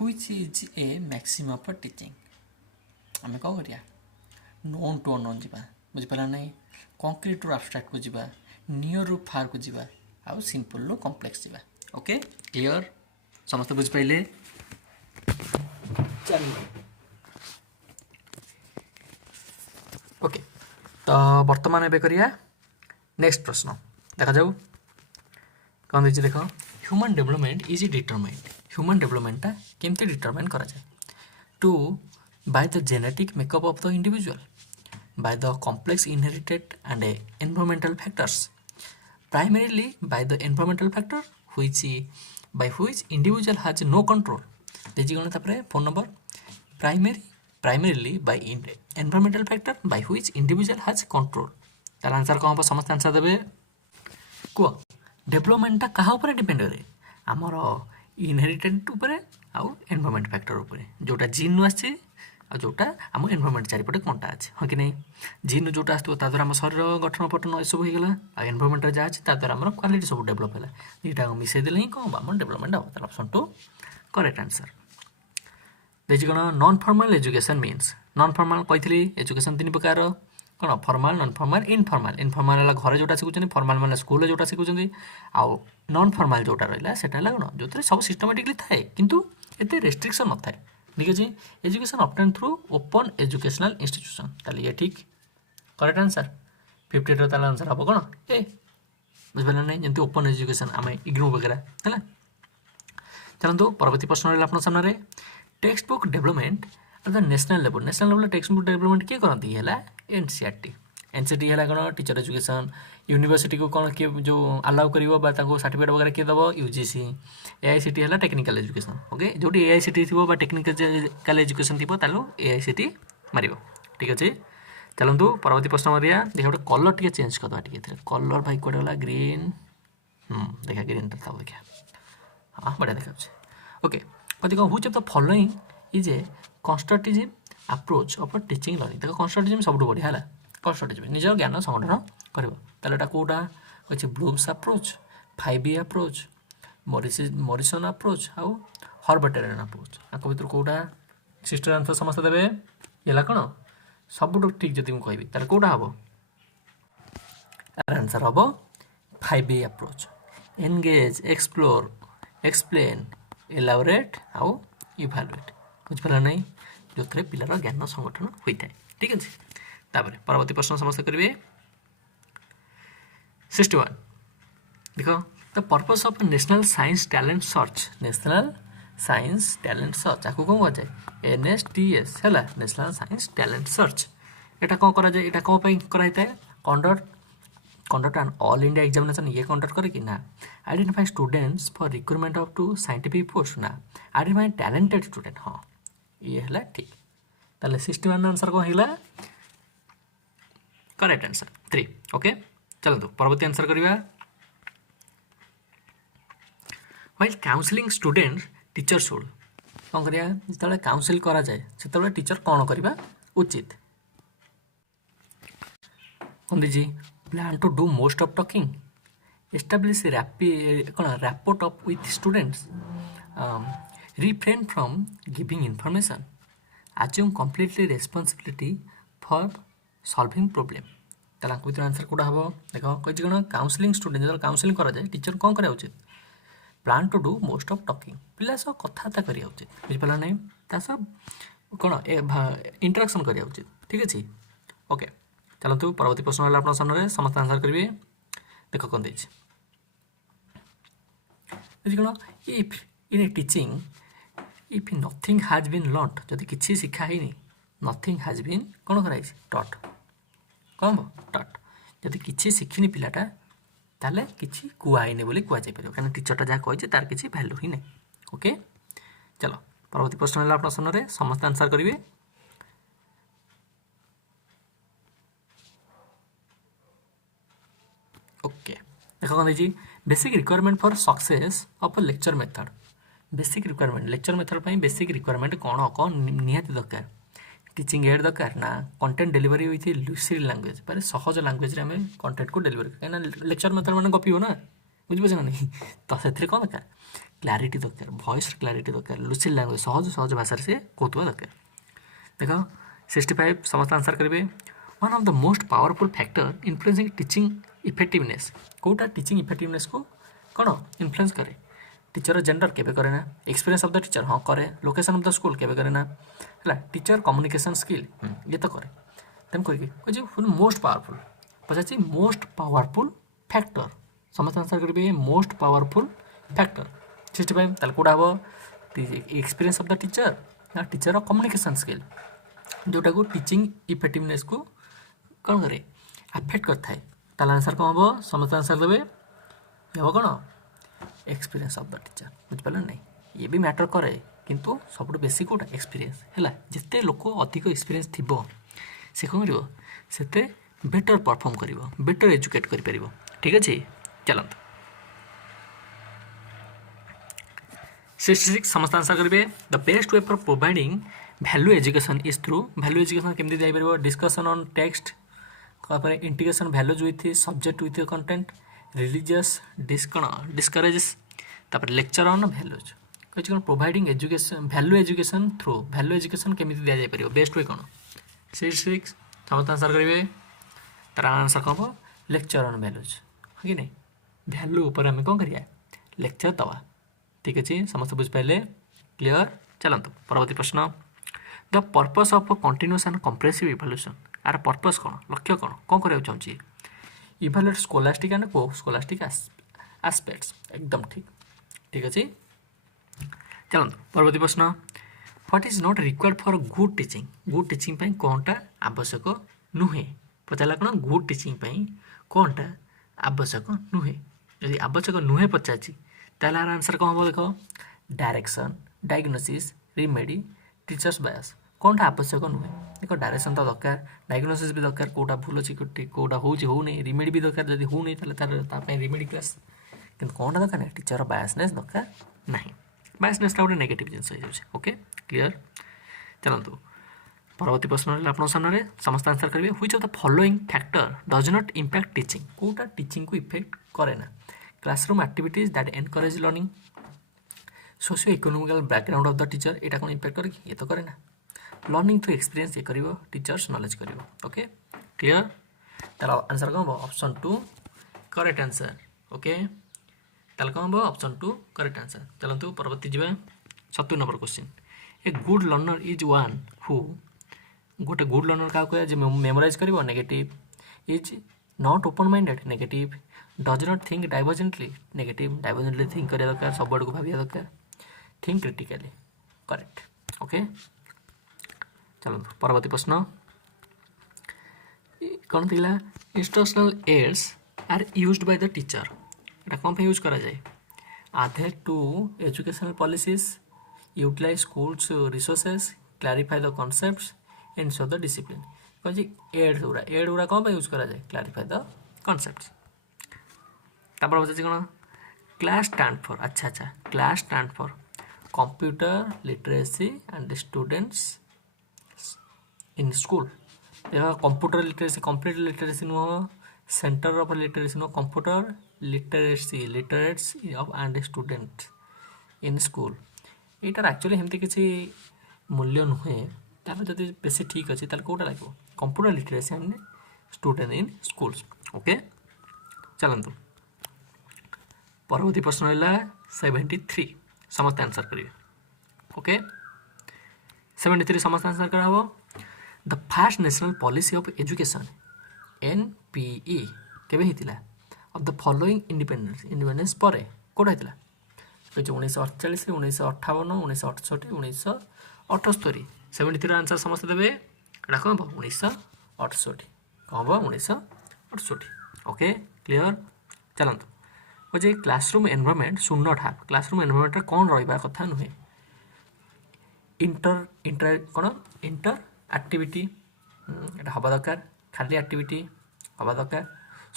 which is a maximum of teaching आम कौन करिया नोन टू अननोन जावा बुझिपारा नहीं कंक्रीट रू एब्स्ट्रैक्ट को जावा नियर रू फार को जावा आउ सिंपल रू कम्प्लेक्स जावा ओके क्लियर समस्त बुझिपारे ओके तो बर्तमान एबे करिया नेक्स्ट प्रश्न देखा जाऊ कौन देखिए देख human development is determined human डेवलपमेंटा केमती डिटरमाइन करा जाए to by the genetic makeup of the individual by the complex inherited and environmental factors primarily by the environmental factor by which individual has no control देखिए कौन तापर phone number primarily by environmental factor by which individual has control तार answer कौन हम समस्त answer देवे कह डेवलपमेंटा क्या ऊपर डिपेंड करे आमर इनहेरिटेड ऊपर आउ एनवायरमेंट फैक्टर ऊपर जोटा जीन आसे आ जोटा आम एनवायरमेंट चारिपटे कंटा अच्छे हाँ कि नहीं जीन जोटा आसो ताद्वारा आम शरीर गठन पठन यू होगा आ एनवायरमेंट जहाँ अच्छे ताद्वारा आम क्वालिटी सब डेभलप है दुईटा मिसई देले ही कौन आम डेभलपमेंट हम तार ऑप्शन 2 करेक्ट आंसर देखिए कौन non formal education means non formal कही एजुकेशन 3 प्रकार कौन formal non formal informal informal है घर जोटा शिखुं फॉर्मल मैंने स्कूल जोटा शिखुं आउ नॉन फॉर्मल जोटा रहा है कौन जो सब सिस्टमेटिकली थाए किंतु एते रेस्ट्रिक्शन न थाए ठीक अच्छे education obtain through open educational institution ताले ये ठीक करेक्ट आंसर 58 ताला आंसर हम कौन ए बुझे ना जमी ओपन एजुकेशन आम इग्नो वगैरह है चलते परवर्ती प्रश्न रहा आप सामने text book development the national level text book development किए करती है एनसीटी है कौन टीचर एजुकेशन यूनिवर्सिटी को कौन किए जो अलाउ कर सर्टिफिकेट वगैरह किए दब यूजीसी एआईसीटी है टेक्निकल एजुकेशन ओके जो एआईसीटी थी टेक्निकल एजुकेशन थी एआईसीटी मार ठीक अच्छे चलतु परवर्ती प्रश्न मारिया देखा गोटे कलर टी चेंज करदे कलर भाई कौटे गला ग्रीन देखा ग्रीन था देखा हाँ बढ़िया देखा ओके कभी कौन which of the following is A constructive approach of teaching learning देखो कंस्ट्रक्टिव सब बढ़िया है कंस्ट्रक्टिव निज ज्ञान संगठन कर कौटा अच्छे Bloom's approach 5B approach Morrison approach आउ हर्बटेरियन अप्रोच आपको भर कौटा सिस्टर आंसर समस्त देवे ये कौन सब ठीक जब मुझे कहि कौटा हम आंसर हम 5B approach engage explore explain elaborate आउ इभालुएट बुझिपारा नहीं जो थे पिलार ज्ञान संगठन होता है ठीक अच्छे तापर परवर्ती प्रश्न समस्त करेंगे 61 देख the purpose of national science talent search national science talent search आपको कौन कहुए NSTS है नेशनल साइंस टैलेंट सर्च यहाँ कौन कराए यहाँ कौन कराई conduct and all India examination ये कंडक्ट करे कि ना identify students for recruitment of to scientific post ना आइडेंटिफाई टैलेंटेड स्टूडेंट हाँ ये है ठीक ताले 61 आंसर कौन है करेक्ट आंसर 3 ओके चलते परवर्ती आंसर करवा while counselling student teacher should कौन करिया जिते काउंसिल करा जाए से टीचर कौन करवा उचित कौन दीजिए plan to do most of talking establish कौन rapport up with students, refrain from giving information, assume completely responsibility for solving problem। ताला को आंसर कोडा हबो देखो कहि जण काउंसलिंग स्टूडेंट जब काउंसलिंग करा जाए टीचर कोन करा उचित plan to do most of talking पिला सह कथाता करिया उचित बुझ पला नै ता सब कोन इंटरेक्शन करिया उचित ठीक अछि ओके चलंतु परवर्ती प्रश्न हला आपन सामने समस्त आंसर करिवे देखो कोन दैछि बुझ कोन if in a teaching if nothing has been learned जदि किछि शिक्षा हैनी नथिंग हैज बीन कोन कराइ टॉट कम टॉट जदि किछि शिखिनी पिलाटा ताले किछि कुआइने बोली कुआ जाय परियो कारण टीचरटा जा कहै छै तार किछि वैल्यू ही नै ओके चलो परवर्ती प्रश्न हला आपन सामने समस्त आंसर करिवे ओके देखो कोन दैछि basic requirement for success of a lecture method basic requirement lecture method पई बेसिक रिक्वायरमेंट कोन निहाती दरकार टीचिंग एड दरकार ना content delivery with lucid language पर सहज लैंग्वेज रे हमें कंटेंट को डिलीवर करना लेक्चर मेथड माने गपियो ना बुझ बछ ना नहीं तो सेथरे कोन दरकार क्लैरिटी दरकार वॉइस क्लैरिटी दरकार लुसिड लैंग्वेज सहज सहज भाषा से कहतबा दरकार देखो 65 समस्त आंसर करिवे one of the most powerful factor influencing teaching effectiveness कोटा टीचिंग इफेक्टिवनेस को कोन इन्फ्लुएंस करे टीचर जेंडर केबे करे ना एक्सपीरियंस ऑफ द टीचर हाँ करे लोकेशन ऑफ द स्कूल केबे करे ना है टीचर कम्युनिकेशन स्किल ये तो करे तेन कह मोस्ट पावरफुल पचार मोस्ट पावरफुल फैक्टर समस्त आंसर करेंगे मोस्ट पावरफुल फैक्टर 65 ताल कोड़ा हम एक्सपीरियंस ऑफ द टीचर ना टीचर कम्युनिकेशन स्किल जोटा को टीचिंग इफेक्टिवनेस को कौन करे अफेक्ट करता है ताल आंसर कौन हम समस्त आंसर देवे हम कौन एक्सपीरियंस ऑफ द टीचर बुझिपारे नहीं ये भी मैटर करे किंतु सब बेसी कोटा एक्सपीरियंस है जिते लोक अधिक एक्सपीरियंस थिबो से कौन करिवो सेते बेटर परफॉर्म करिवो बेटर एजुकेट करि परिवो ठीक अछि चलंत 66 समस्त आंसर करिवे the best way for providing value education is through value education केमति जाय परिवो डिस्कशन ऑन टेक्स्ट कपरे integration values with subject with content religious discourses तापर लेक्चर ऑन वैल्यूज कह providing education value education through value education केमति दिया जाय परियो बेस्ट वे कोन 66 समस्त आंसर करिवे तार आंसर कब लेक्चर ऑन वैल्यूज कि नहीं वैल्यू ऊपर आम कौन करिया लेक्चर दवा ठीक अच्छे समस्त बुझ पाइले क्लियर चलते परवर्ती प्रश्न the purpose of continuous and comprehensive evaluation are purpose कौन लक्ष्य कौन कौन करबा चाहूँ इवैल्यूएट स्कोलास्टिक एंड को स्कोलास्टिक एस्पेक्ट्स एकदम ठीक ठीक अच्छे चलते परवर्ती प्रश्न what is not required for good teaching पे कौनटा आवश्यक नुहे पचारा कौन गुड टीचिंग पे कौनटा आवश्यक नुहे यदि आवश्यक नुहे पचार ताल आंसर कौन हम देख डायरेक्शन डायग्नोसिस रिमेडी टीचर्स बायस कौनटा आवश्यक नुहे देख डायरेक्शन तो दरकार डायग्नोसिस भी दरकार कौटा भूल अच्छी कौटा हो रिमेडी भी दरकार जब हो तार रिमेडी क्लास कि कौनटा दरकार नहीं टीचर बायसनेस दरकार ना बायसनेस गोटे नेगेटिव जिन ओके क्लियर चलतु परवर्ती प्रश्न आप सामने समस्त आंसर करेंगे which of the following factor does not impact teaching कोटा टीचिंग को इफेक्ट करे ना classroom activities that encourage learning socio economical background of the teacher यहाँ कौन इंपैक्ट करे ये तो करे ना लर्निंग थ्रू एक्सपीरियंस ये करिवो टीचर्स नॉलेज करिवो ओके क्लियर तार आंसर कौन हम ऑप्शन 2 करेक्ट आंसर ओके ताल कौन हम ऑप्शन 2 करेक्ट आंसर चलतु परवर्ती जावा 70 number question a good learner is one who गोटे गुड लर्नर क्या कह जे मेमोराइज करिवो negative is not open minded negative does not think divergently negative divergently think करिया दरकार सब आड़ को भाविया दरकार थिंक क्रिटिकली करेक्ट ओके चलो परवर्ती प्रश्न कौन थिला instructional aids are used by the teacher एटा कौन पे यूज करा जाए आधे to educational policies utilise schools resources clarify the concepts ensure the discipline कह एड गुरा कौन यूज करा जाए क्लैरिफाई द कॉन्सेप्ट्स तापर बचे कौन क्लास स्टैंड फॉर अच्छा class stand for computer literacy and students in school computer literacy complete literacy नुह सेंटर ऑफ लिटरेसी नुह computer literacy of and student in school यार एक्चुअली हमती किसी मूल्य नुहे ताले जदि बेसी ठीक अच्छे ताले कोटा लगे computer literacy and student in schools okay चलतु परवर्ती प्रश्न है 73 समस्त आंसर करेंगे ओके 73 समस्त आंसर करा हो the fast national policy of education NPE केबे हितिला ऑफ द फॉलोइंग इंडिपेंडेंस पर कोड हितिला तो 1948 1958 1968 1978 73 आंसर समस्त देबे एटा कौन हो 1968 कौन हो 1968 ओके क्लियर चलंतु जे classroom environment should not have classroom environment कौन रहिबा कथा नुहे इंटर एक्टिविटी एटा हबा दरकार खाली एक्टिविटी हबा दरकार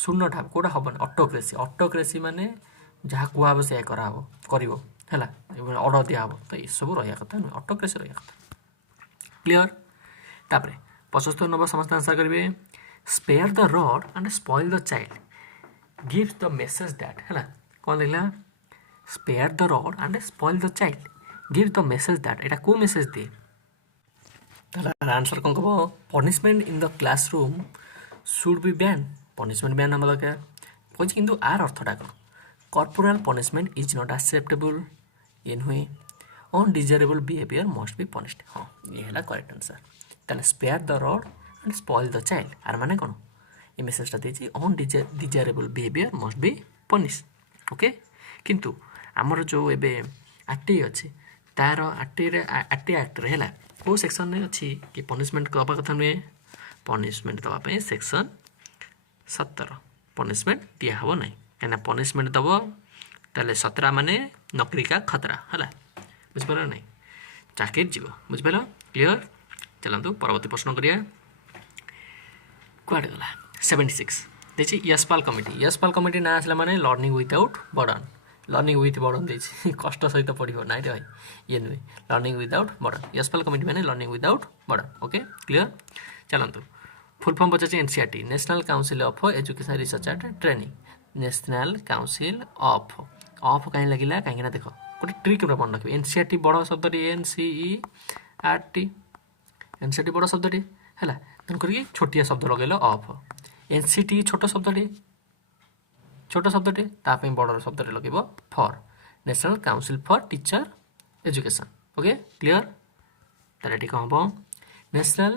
शुड नॉट हैव कोडा हबन ऑटोक्रेसी माने जहाँ कहब से करिवो हैला ऑर्डर दिया हबो तो ये सब रहिया कथा नुहे ऑटोक्रेसी रहिया कथा क्लियर तापरे 75 नंबर समस्त आंसर करिवे spare the rod and spoil the child gives the message that है ना कौन लिखला spare the rod and spoil the child gives the message that एटा को मैसेज दे ताला आंसर कौन कहबो punishment in the classroom should be banned punishment ban हम लगा कोच किंतु आर अर्थटा कौन corporal punishment is not acceptable in हुए undesirable behavior must be punished हाँ ये है करेक्ट आंसर ताला spare the rod and spoil the child R माने कौन ये मेसेजटा देछि undesirable behaviour must be punish okay किंतु आमर जो एबे आरटी अछि तार आरटी एक्ट रे हला को सेक्शन ने अछि कि पनिशमेंट कबा कथा नुए पनिशमेंट दवा पे सेक्शन 17 पनिशमेंट दिया हबो नै कना पनिशमेंट दबो ताले 17 माने नौकरी का खतरा हला बुझबरा नै चाकरी जीव बुझबरा क्लियर चलंतु परवर्ती प्रश्न करिया क्वाड गला 76 देखिए यशपाल कमिटी ना आसला माने learning without burden learning with burden देखिए कष्ट सहित पढ़ो ना रे भाई ये नुहे learning without burden Yashpal committee माने learning without burden okay clear चलतु फुल फॉर्म पचार NCERT national council of education research and training national council of कहीं लगिला कहीं देख गोटे ट्रिक मन रखिए एनसीईआरटी बड़ शब्द एनसीईआरटी बड़ शब्द है तेणुक छोटिया शब्द लगे ऑफ एनसीटी छोट शब्दटे ताप बड़ शब्द लगे for national council for teacher education okay clear ताले कौन हम नेशनल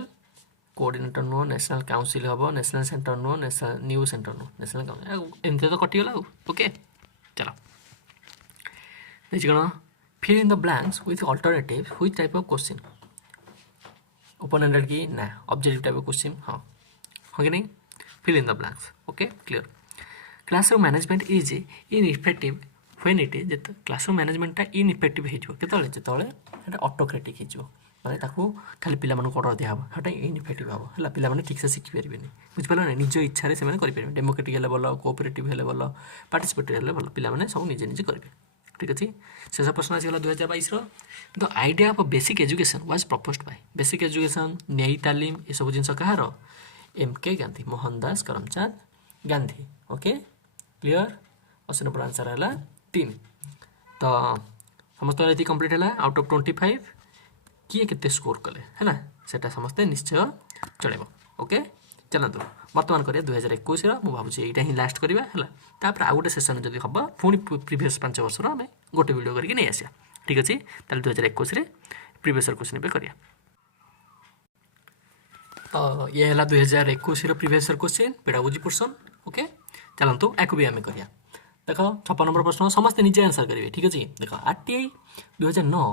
कोऑर्डिनेटर नुह नेशनल काउंसिल हम नेशनल सेंटर नुह नेशनल न्यू सेंटर नुह नेशनल काउंसिल एमती तो कटिगला ओके चलो देखिए कौन fill in the blanks with alternative which type of question open ended की ना ऑब्जेक्टिव टाइप ऑफ क्वेश्चन हाँ हाँ कि नहीं fill in the blanks okay clear classroom management is ineffective when it is classroom मैनेजमेंटा इनइफेक्टिव होते autocratic हो माने ताकू खाली पिला मानक ऑर्डर दिया हबो हटा इनइफेक्टिव हबो हला पिला माने ठीक से शिखि परिबेनी बुझ पाला नै निज इच्छा रे से माने करि परिबे डेमोक्रेटिक हेले बोलो कोऑपरेटिव हेले बोलो पार्टिसिपेटिव हेले बोलो पिला माने सब निजे निजे करबे ठीक अछि शेष प्रश्न आसी 2022 रो the idea of basic education was proposed by basic education Nai Talim ए सब जिंस कहार MK Gandhi Mohandas Karamchand Gandhi okay clear 80 number answer है 3 तो समस्त रीति कंप्लीट है आउट ऑफ 25 किए केते स्कोर कले है ना सेटा समस्त निश्चय चलेबो ओके चलतु बर्तमान करिया 2021 रो मु भाबुची एटा ही लास्ट करबा हला तापर आ गोटे सेशन जदी हबा पुनी प्रीवियस 5 वर्ष रो हमें गोटे वीडियो करके नै आसिया ठीक अछि ताले 2021 रे प्रीवियस क्वेश्चन पे करिया तो ये है 2021 previous question pedagogy portion okay चलतु आकु भी आम करिया देख 56 नंबर प्रश्न समस्त निजे आंसर करेंगे ठीक अच्छे देख RTI 2009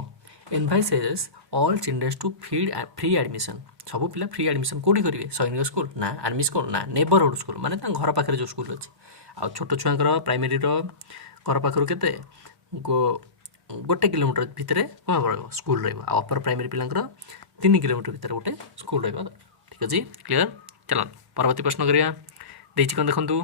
advises all children to free admission सब पिला फ्री एडमिशन कौटी करेंगे सैनिक स्कूल ना आर्मी स्कूल ना नेबरहुड स्कूल माने घर पाखे जो स्कूल अच्छे आ छोट छुआंकर प्राइमरी घर पाखर के गोटे किलोमीटर भितर स्कूल रपर प्राइमरी पिलांकर 3 किलोमीटर भितर गोटे स्कूल ठीक अच्छे क्लियर चल परवर्ती प्रश्न करिया देछि कौन देखु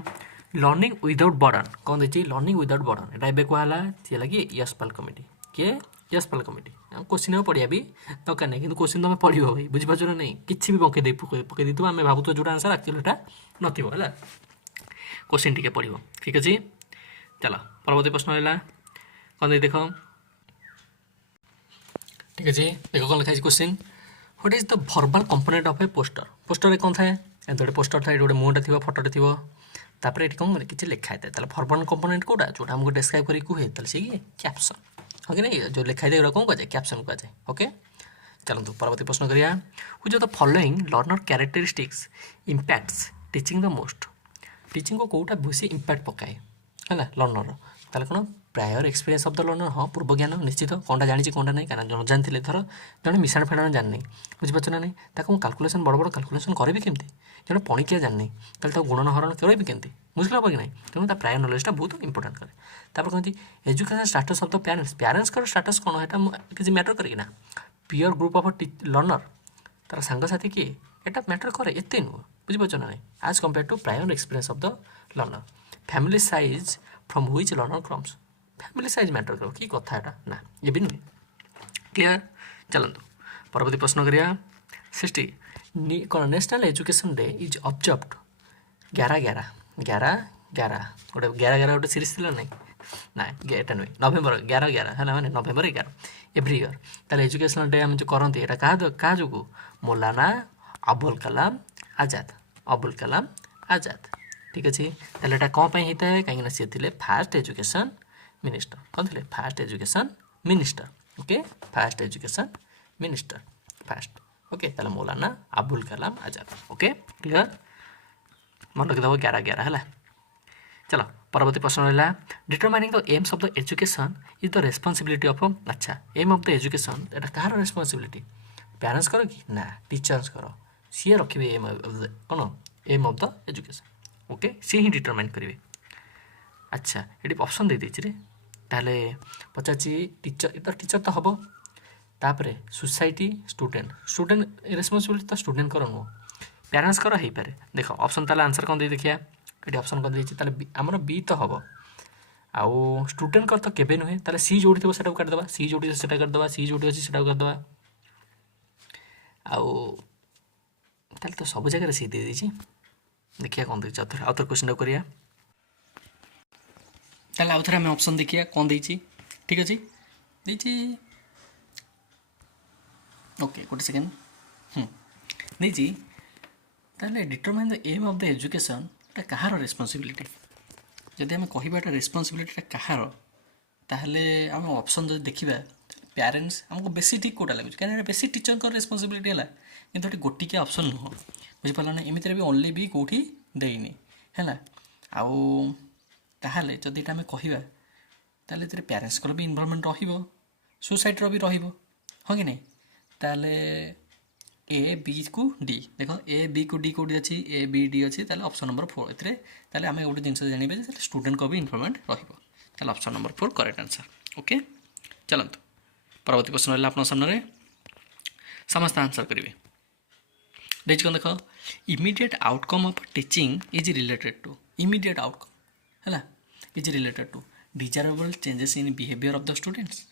लर्निंग विदाउट बर्डन कौन देखिए लर्निंग विदाउट बर्डन एटा एबे कहला सी लगी यशपाल कमिटी के यशपाल कमिटी क्वेश्चन पढ़िया भी दरकार नहीं कि क्वेश्चन तुम पढ़ भाई बुझीपार ना नहीं किसी भी पकई दी आम भावुँ जो आंसर एक्चुअली एटा नथिबो हला क्वेश्चन टिके पढ़िबो ठीक अछि चलो परवर्ती प्रश्न रहा कौन दे देख ठीक अच्छे देख कौन लिखाई question what is the verbal component of a poster poster कौन थाए गोटे पोस्टर थाए गोटे मुहटा थी फोटोटे थी तापर ये कौन किसी लिखाई थाए भर्बाल कंपोनेंट कौटा जो आमको डिस्क्राइब करी कहे सी कैप्शन हाँ कि नहीं जो लिखाई दे कौन कहुए कैप्शन कहुए ओके चलते परवर्ती प्रश्न करिया which of the following learner characteristics impacts teaching the most teaching को कौटा बेसी इंपैक्ट पकाए है लर्नर ताले कौन prior experience of the learner हाँ पूर्व ज्ञान निश्चित कौनटा जानी कौनटा नहीं कारण न जानी धर जड़े मिशाण फेणाण जानी बुझीपार ना नहीं ताको कैलकुलेशन बड़ बड़ कैलकुलेशन करेंगे केमती जड़े पणिकिया जानी ताले गुणन हरण करेंगे केमती बुझल हम कि नहीं तेणु प्रायर नॉलेजटा बहुत इंपोर्टेंट करे तापर कहते education status of the parents parents का स्टाटस कौन है किसी मैटर करे ना पियर ग्रुप ऑफ लर्नर तार सांगसाथी किए यहाँ मैटर करे एत नुह बुझीपार ना नहीं आज compare to prior experience of the learner family size from which learner comes family size matter करो कि कथा है ना ये भी नुहे क्लियर चलते परवर्ती प्रश्न करिया 60 कौन national education day is observed 11/11 गोटे 11/11 गोटे सीरीज थी ना ना एटा नुहे नवेम्बर 11/11 है मैंने नवेम्बर 11 एव्री इयर ताले एजुकेशनल डे आम जो करते यहाँ क्या जो मौलाना अबुल कलाम आजाद ठीक अच्छे ताले एटा कौन पाई होता है कहीं सी थे फास्ट एजुकेशन मिनिस्टर कौन थे fast education minister okay fast education minister fast okay ताले मौलाना अबुल कलाम आजाद ओके क्लियर मन रखिदेव 11/11 है चलो परवर्ती प्रश्न रहा determining the AIIMS of the education is the responsibility of अच्छा एम ऑफ द एजुकेशन एटा कहार रेस्पॉन्सिबिलिटी पेरेंट्स करो कि ना टीचर्स करो सी रखिए एम कौन aim of the education okay सी ही डिटरमाइन करेंगे अच्छा ये ऑप्शन दे दीजिए ताले पचाची टीचर तो हम तापर सोसाइटी स्टूडेंट रेस्पॉन्सिबिलिटी तो स्टूडेंट कर नुह पेरेंट्स कर हो पारे देख ऑप्शन ताले आंसर कौन दे देखिया ये ऑप्शन कौन देती आमर बी तो हम आउ स्टूडेंट कर तो केबे नुहे ताले सी जोड़ी थी से काटिदेवा सी जोड़ी से करदे सी जोड़ी अच्छी से करदे आउ ताले तो सब जगह सी दे दीजिए देखिए कौन देखिए आउ थोड़ा क्वेश्चन करिया ताले आउ थे आम ऑप्शन देखिए कौन देती ठीक अच्छे देती ओके गोटे सेकेंड नहीं ताले determine the aim of the education एटा कहार रेस्पॉन्सिबिलिटी जदि आम कह रेस्पॉन्सिबिलिटी कहार ताहले आम ऑप्शन जो देखा पेरेंट्स आमको बेसी ठीक कोटा लगे कहीं बेसी टीचर का रेस्पॉन्सिबिलिटी है कि गोटिकिया ऑप्शन नुह बुझीपार ना एमती भी ओनली भी कौटी देनी है आउ ताहले जदि आम कहवा ताले पेरेंट्स को भी इन्वॉल्वमेंट रहिबो सोसाइटी भी रहिबो हाँ कि नहीं ताले ए बी को डी देख ए बी को डी कौटी अच्छी ए बी डी अच्छी ऑप्शन नंबर 4 ए आम गोटे जिन जाना स्टूडेंट को भी इन्वॉल्वमेंट रहा option number 4 correct answer okay चलते परवर्ती प्रश्न रहा आप सामने समस्त आंसर करेंगे देखिए कौन देख immediate outcome of teaching is related to immediate outcome है is related to desirable changes in behaviour of the students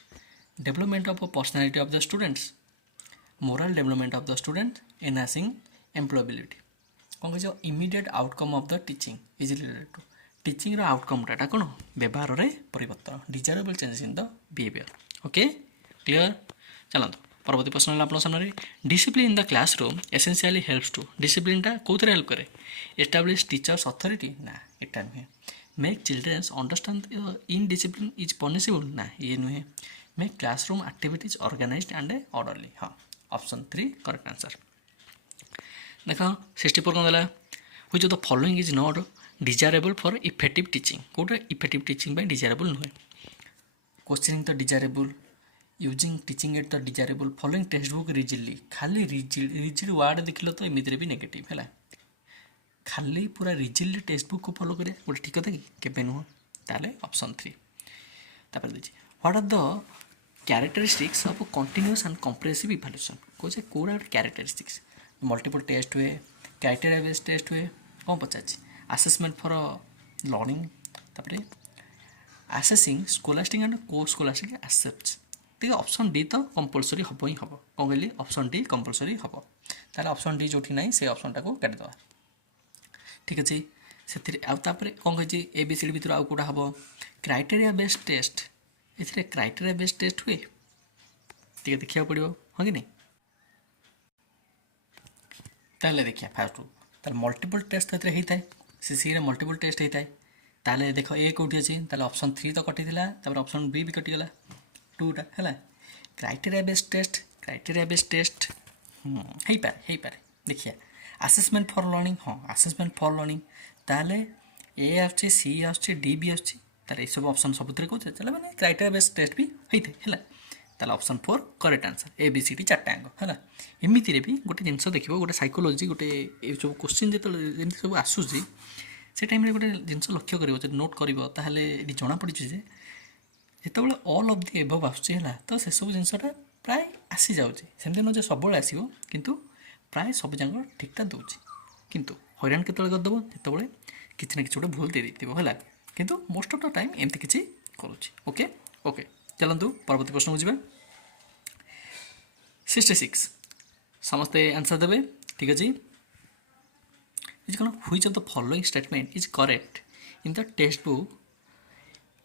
development of personality of the students moral development of the student enhancing employability कौन कह immediate outcome of the teaching is related to teaching आउटकमटा कौन व्यवहार में परिवर्तन desirable changes in the behaviour okay clear चलते परवर्ती प्रश्न है आप सामने discipline in the classroom essentially helps to डिसिप्लिनटा कौन हेल्प करे एस्टाब्लिश टीचर्स अथॉरिटी ना एटा नुहे make childrens understand in discipline is punishable ना ये नुहे make classroom activities organised and orderly हाँ ऑप्शन 3 करेक्ट आंसर देख 64 कौन देला which of the following is not desirable for effective teaching कौटे इफेक्टिव टीचिंग डिजायरेबल नुहे क्वेश्चनिंग तो desirable using teaching at the desirable following text book rigidly खाली rigid word देखल तो एमती भी नेगेटिव है खाली पूरा रिजिडली टेक्स्ट बुक को फॉलो करें गोटे ठीक कथा कि केबे नुह ताले ऑप्शन 3 तापर देखिए what are the characteristics of continuous and comprehensive evaluation कौन कौड़ा कैरेक्टरिस्टिक्स मल्टीपल टेस्ट हुए क्राइटेरिया बेस्ड टेस्ट हुए कौन पचार असेसमेंट फॉर लर्निंग तापर असेसिंग स्कोलास्टिक एंड को स्कोलास्टिक एसेप्ट्स ठीक ऑप्शन डी तो कंपलसरी हम ही हम कौन कहली ऑप्शन डी कंपलसरी हम ताले ऑप्शन डी जो ना से ऑप्शन टाक काटिदेवा ठीक अच्छे से कौन कही ABCD भितर आउ कौटा हम क्राइटेरिया बेस्ड टेस्ट ए क्राइटेरिया बेस्ड टेस्ट हुए टे देखा पड़ो हाँ कि नहीं ताले देखिए फास्ट तार मल्टीपल टेस्ट होता है सीसी मल्टीपल टेस्ट होता है ताले देख ए कौटी अच्छी ताले ऑप्शन 3 तो कटी ऑप्शन बी भी कटिगला 2टा है क्राइटेरिया बेस्ड टेस्ट हो पारे देखिए असेसमेंट फॉर लर्निंग हाँ असेसमेंट फॉर लर्निंग ताले ए आछे सी आछे डी भी आछे ताले सब ऑप्शन सबुतरे को चले माने क्राइटेरिया बेस्ड टेस्ट भी होइथे हैला ताले ऑप्शन 4 करेक्ट आंसर ABCD चारटा अंग हैला एमिति रे भी गोटे जिंस देखिबो गोटे साइकोलॉजी गोटे ए सब क्वेश्चन जेतो जेंति सब आसुची से टाइम रे गोटे जिंस लक्ष्य करिवो जे नोट करिवो ताहले एडी जणा पड़ी जे जेतेबेले ऑल ऑफ द एबव आसुची हैला तो से सब जिंसटा प्राय आसी जाउची सेमते न जे सबले आसीबो किंतु प्राय सब जंग ठीकटा दउची किंतु हैरान केतले कर दबो जेतेबेले किछि न किछि गोटे भूल दे देतिबो हैला किंतु मोस्ट ऑफ द टाइम एमती किछि करूची ओके ओके चलंतु परवर्ती प्रश्न बुझिबा 66 समस्ते आंसर देबे ठीक अछि इज कौन which of the following statement is correct in the text book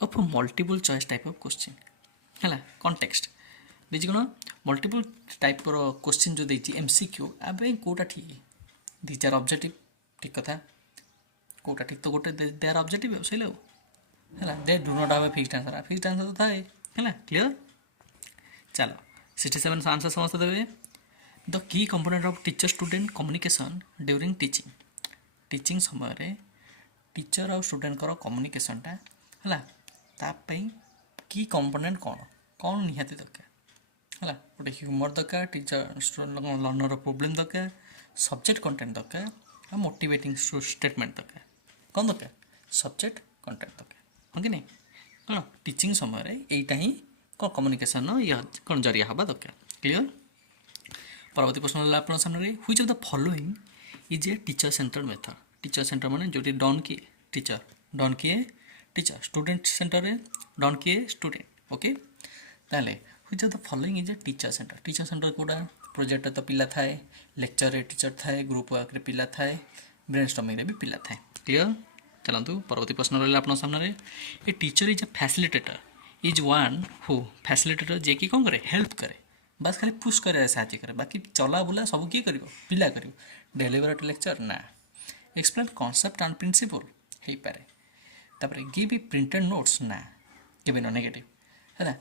of multiple choice type of question हैला कॉन्टेक्स्ट देखिए कौन मल्टीपल टाइप क्वेश्चन जो देती MCQ अब कोटा ठीक दीज आर ऑब्जेक्टिव ठीक कथा कोटा ठीक तो गोटे दे आर ऑब्जेक्टिव सही लो है they do not have a fixed answer तो था है क्लियर चलो 67 आंसर समझते देवे the key component of teacher student communication during teaching समय रे टीचर और स्टूडेंट करो कम्युनिकेशनटा है तापाई की कंपोनेंट कौन निहाती दरकार है गोटे ह्यूमर दरकार टीचर लर्नर प्रोब्लेम दरकार सब्जेक्ट कंटेंट दरकार और मोटिवेटिंग स्टेटमेंट दरकार कौन दरकार सब्जेक्ट कंटेंट दरकार हाँ कि नहीं कौन टीचिंग समय यहीटा ही कौन कम्युनिकेशन या कौन जरिया हवा दरकार क्लियर परवर्ती प्रश्न आप सामने which of the following is a teacher centre method teacher centre माने जो डन किए टीचर स्टूडेंट सेंटर रे डन किए स्टूडेंट ओके ताले which of the following is a teacher centre कोडा प्रोजेक्ट तो पिला थाए लेक्चर रे टीचर थाए ग्रुप वर्क रे पिला थाए ब्रेनस्टॉर्मिंग रे भी पिला थाए क्लियर चलंतु परवर्ती प्रश्न रहला आपन सामने a teacher is a facilitator is one who facilitator जे की कौन करे हेल्प करे बस खाली पुश करे साहाଯ୍य करे बाकी चला बुला सब किए करिवो पिला करिवो डेलीवर लेक्चर ना एक्सप्लेन कॉन्सेप्ट एंड प्रिंसिपल हे पारे तापर गिव ए प्रिंटेड नोट्स ना केबे न नेगेटिव है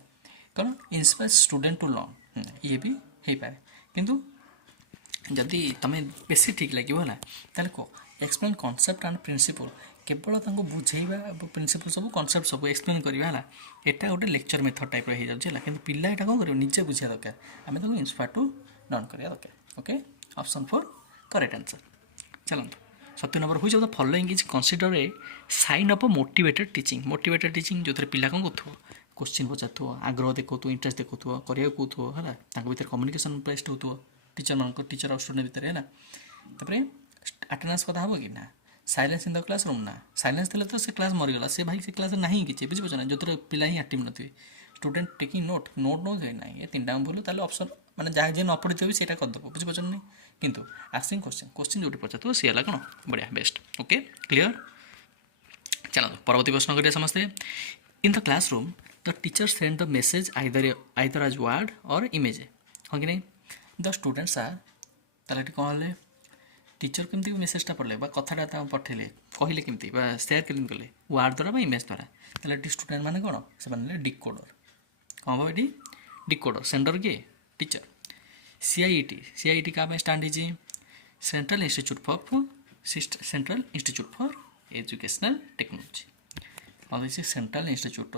कौन इंस्पायर स्टूडेंट टू लर्न ये भी हे पारे किंतु जदि तमें बेसी ठीक लगे है ताले को एक्सप्लेन कॉन्सेप्ट एंड प्रिंसिपल केवल तांको बुझेइबा प्रिंसिपल सब कॉन्सेप्ट सब एक्सप्लेन करबा है एटा गोटे लेक्चर मेथड टाइप रही जाउछ है किंतु पिला एटा कोन करियो निजे बुझिया दरकार आमे ताको इंस्पायर टू लर्न करिया दरकार ओके ऑप्शन 4 करेक्ट आंसर चलंतु 7 number which of the following is consider a sign of motivated teaching जो थे पिला कोन करथो क्वेश्चन पचारथो आग्रह देखो इंटरेस्ट देखो करिया कहथो है तांको भीतर कम्युनिकेशन बेस्ट होतो टीचर और स्टूडेंट भीतर है तापरे अटेंडेंस कथा हो कि ना साइलेंस इन द क्लासरूम ना साइलेंस थे तो से क्लास मरीगला से भाई से क्लास नहीं कि बुझीपार ना जो पिला ही एक्टिव नथिबे स्टूडेंट टेकिंग नोट नो ना ये 3टा बोलो ताले ऑप्शन माने जहाँ जे न पढ़ी से करदेव बुझीपार नहीं किंतु आसिंग क्वेश्चन जो पचार सी है कौन बढ़िया बेस्ट ओके क्लियर चलो परवर्ती प्रश्न करिए समस्ते in the classroom the teacher send the message either as word or image हाँ कि नहीं द स्टूडेंट्स आर ताले कौन है टीचर केमती मेसेजटा पढ़ले कथाटा पठेले कहले केमती सेयार केमती कले वार्ड द्वारा इमेज द्वारा ताले स्टूडेंट माने कौन से माने डिकोडर कौन भाव ये डिकोडर सेंडर किए टीचर CIET का स्टांड है central institute for educational technology और central institute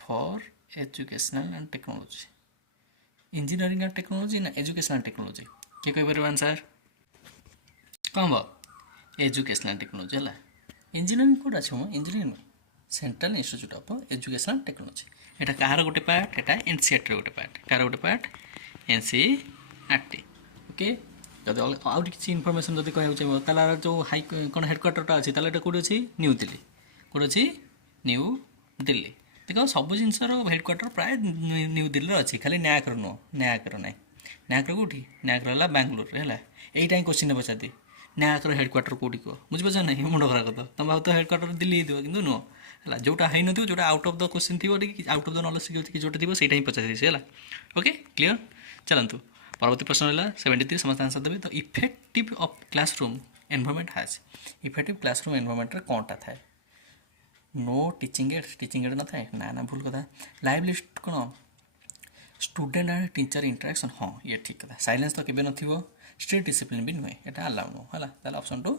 for educational and technology engineering and technology ना एजुकेशनल टेक्नोलॉजी किए कहीपर आंसर कौन भाव एजुकेशनल टेक्नोलॉजी है इंजीनियरिंग कौट अच्छे engineering central institute of educational technology एटा कहार गोटे पार्ट एटा NCERT गोटे पार्ट कहार गोटे पार्ट NCERT ओके जब आउ किसी इनफॉरमेशन जब कहना चाहिए तार जो हाई कौन हेडक्वार्टरटा अच्छी ताला कौट अच्छी न्यू दिल्ली कौट अच्छी न्यू दिल्ली देख सब जिनसर हेडक्वार्टर प्राय न्यू दिल्ली अच्छी खाली न्याकर नुह न्याकर ना न्याकर कौटी न्याकर है बांगलोर है यहीटा ही क्वेश्चन पचार ନ୍ୟାୟକର ହେଡ଼କ୍ୱାର୍ଟର କେଉଁଠି କୁହ ବୁଝିପାରୁଛ ନାହିଁ ମୁଣ୍ଡ ଖରାପ କଥା ତୁମେ ଭାବୁ ତ ହେଡ଼କ୍ୱାର୍ଟର ଦିଲ୍ଲୀ ହେଇଥିବ କିନ୍ତୁ ନୁହଁ ହେଲା ଯେଉଁଟା ହେଇନଥିବ ଯେଉଁଟା ଆଉଟ୍ ଅଫ୍ ଦ କ୍ୱେଶ୍ଚିନ୍ ଥିବ ଟିକେ ଆଉଟ୍ ଅଫ୍ ଦ ନଲେଜ୍ କି ଯେଉଁଟା ଥିବ ସେଇଟା ହିଁ ପଚାରି ଦେଇଛି ହେଲା ଓକେ କ୍ଲିୟର ଚାଲନ୍ତୁ ପରବର୍ତ୍ତୀ ପ୍ରଶ୍ନ ହେଲା 73 ସମସ୍ତେ ଆନ୍ସର ଦେବେ ତ effective of classroom environment has effective classroom ଏନ୍ଭାରମେଣ୍ଟରେ କ'ଣଟା ଥାଏ नो टीचिंग एड न थाए ना भूल कथा लाइव लिस्ट कौन स्टूडेंट एंड टीचर इंटरेक्शन हाँ ये ठीक कथा साइलेंस तो केबे नथिबो स्ट्रिक्ट डिसिप्लिन भी नुहे एटा अलाउ नो हला ताले ऑप्शन 2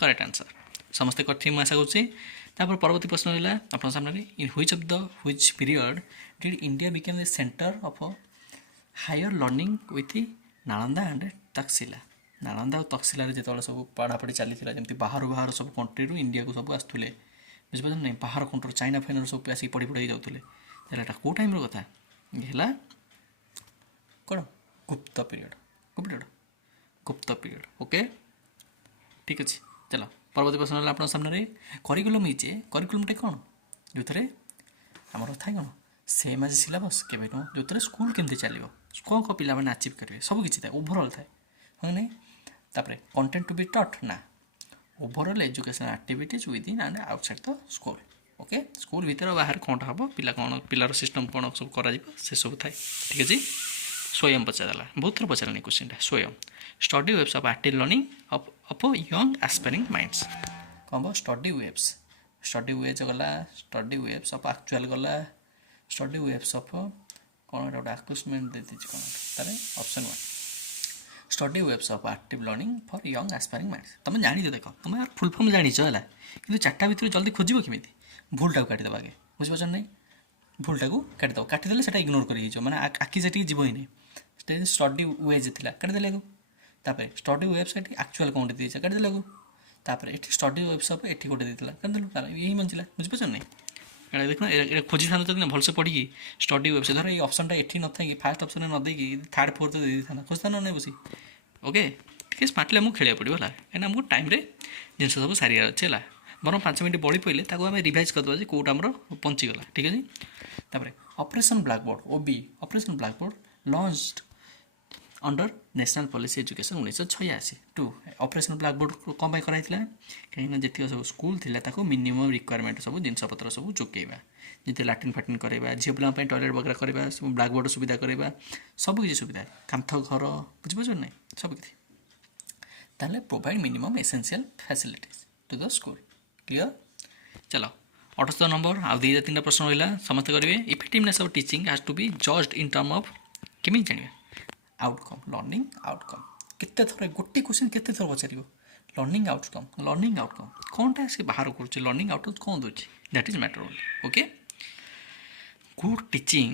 करेक्ट आंसर समस्त करथि म आशा करछि तापर परवर्ती प्रश्न होला आपन सामने in which period did India became the centre of higher learning with Nalanda and Takshashila Nalanda और तक्षशिला रे जेतले सब पढ़ापढ़ी चली जमी बाहर सब कंट्री रु इंडिया को सब आसुले बुझिपार ना बाहर कंट्रोल चाइना फाइना सब आसिक पढ़ी पढ़ी जाते कौ टाइम कथा है कौन गुप्त पीरियड ओके ठीक अच्छे चलो परवर्ती प्रश्न आप सामने करिकुलम ही करिकुलमटा कौन जो थे आमर थाए कौन सेम आज सिलेबस के जो थे स्कूल केमती चलो कौन कौन पिला अचिव करेंगे सब किसी थाए ओभरअल थाए हाँ नहीं तापर कंटेंट टू बी टॉट ना overall education activities with in and outside the school okay school भीतर बाहर कौन हम पिला कौन पिलार सिस्टम कौन सब करा से सब थाए ठीक अच्छे स्वयं पचारा बहुत थर पचारा क्वेश्चन स्वयं study webs of active learning of young aspiring minds कौन स्टडी वेब्स गला स्टडी वेब्स ऑफ एक्चुअल गला स्टडी वेब्स ऑफ कौन गोटे आक्यूजमेंट दे दीजिए कौन तारे option 1 study webs of active learning for young aspiring minds तुम जानी देख तुम यार फुल फॉर्म जानी है कि चार्टा भितर जल्दी खोज केमी भूलटा काटिदेव आगे बुझीपार नहीं भूलटा काटिदेव काटिदेले से इग्नोर कर मैंने आखि से जीव ही नहीं स्टडी वेज थी काटिदेले तापर स्टडी वेबसाइट एक्चुअल कौन दीजिए काटिदेले तापर स्टडी वेब्स ये गोटे देता काटिदेलु यही बंचला बुझीपार नहीं एटा देखो ये खोजी था तो भलसे पढ़ी स्टडी वेबसाइट धर ये ऑप्शनटा ये न था कि फास्ट ऑप्शन न देकी थर्ड फोर्थ दे दी था खोजता नहीं बसी ओके ठीक स्मार्टली आमको खेलिया पड़ो है कहीं आमको टाइम जिन सब सारियार अच्छे है बर 5 मिनट बड़ी पड़े आम रिभाइज करदे कौटा आमर पहुँचीगला ठीक है तापर operation blackboard OB operation blackboard launched under national policy education 1986 2 operation blackboard कौन कराई कहीं जी सब स्कूल थी मिनिमम रिक्वायरमेंट सब जिनपतर सब जोगेवा जी लाट्रिन फाट्रिन करवा झील पे टॉयलेट वगैरह करवा सब ब्लैकबोर्ड सुविधा करवा सब किसी सुविधा कांथ घर बुझीपार ना सब किसी ताले provide minimum essential facilities to the school clear चलो 78 नंबर आउ 2-3 प्रश्न रहा समस्त करेंगे effectiveness of teaching has to be judged in term of केमी जानिए आउटकम लर्निंग आउटकम केते थर गोटे क्वेश्चन केते थर पचार लर्निंग आउटकम कौनटा से बाहर कर लर्निंग आउटकम कौन दूसरी that is matter only okay good teaching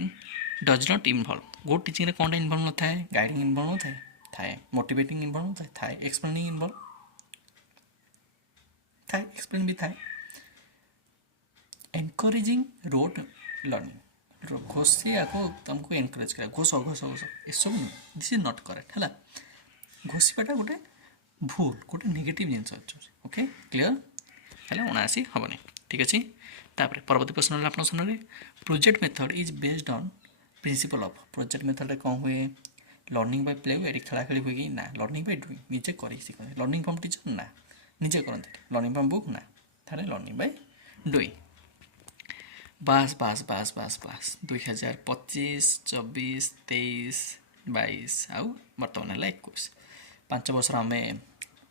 does not involve good teaching कौन इनवॉल्व न थाए गाइडिंग इनवॉल्व न थाए मोटिवेटिंग इनवॉल्व थाए एक्सप्लेनिंग इनवॉल्व थाए एक्सप्लेन भी थाए एनकरेजिंग रोड लर्निंग घोषे आको तुमको एनकरेज कर घोष घोष घोष ये सब दिस इज नॉट करेक्ट है घोषाटा गोटे भूल गोटे नेगेटिव जिन ओके क्लियर है 79 हेनी ठीक अच्छे तापर परवर्ती प्रश्न आप सामने project method is based on principle of project method कौन हुए लर्निंग बाय प्ले हुए खेला खेली हुए कि ना लर्निंग बाय डुईंग निजे कर लर्निंग फ्रॉम टीचर ना निजे करते लर्निंग फ्रॉम बुक ना थारे लर्निंग बाय डुईंग बास 2025 24 23 22 आउ बर्तमान है 21 5 वर्ष आम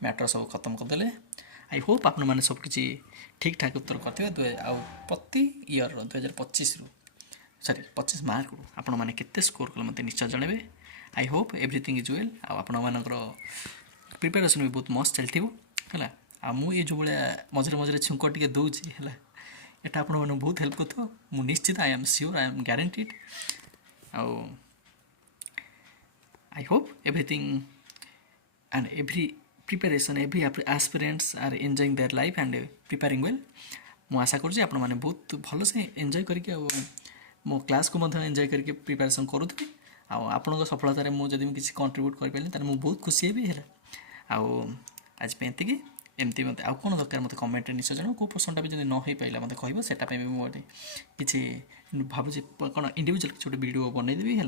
मैटर सब खत्म करदे आई होप आप मैंने सबकि ठीक ठाक उत्तर करते आउ प्रति इयर 2025 सॉरी 25 मार्क रू आपण मैंने केते स्कोर कले मते निश्चय जनइबे I hope everything is well आपण मानकर प्रिपरेशन भी बहुत मस्त चलती है आ मु ये जो भाया मझे मझे छुंक टे दूसरी है एटा आपण मैंने बहुत हेल्प कर मु निश्चित I am sure I am guaranteed I hope everything and every preparation every aspirants are enjoying their life and preparing well मु आशा करुँच आपण मैंने बहुत भल से एंजॉय करके मो क्लास को एंजॉय करके प्रिपेरेसन करूथी आपण सफलतार मुझे किसी कंट्रीब्यूट कर पारे मुझे बहुत खुशी भी है आज एति एमती मत आउ कौन दरकार मत कमेंट निश्चय जन को प्रश्नटा भी जब न हो पाला मत कह सेटापी मुझे किसी भावुँ कौन इंडिविजुअल किसी गोटे वीडियो बनईदेवी है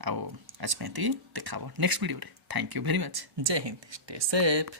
आज एति देखा next video thank you very much जय हिंद स्टे सेफ।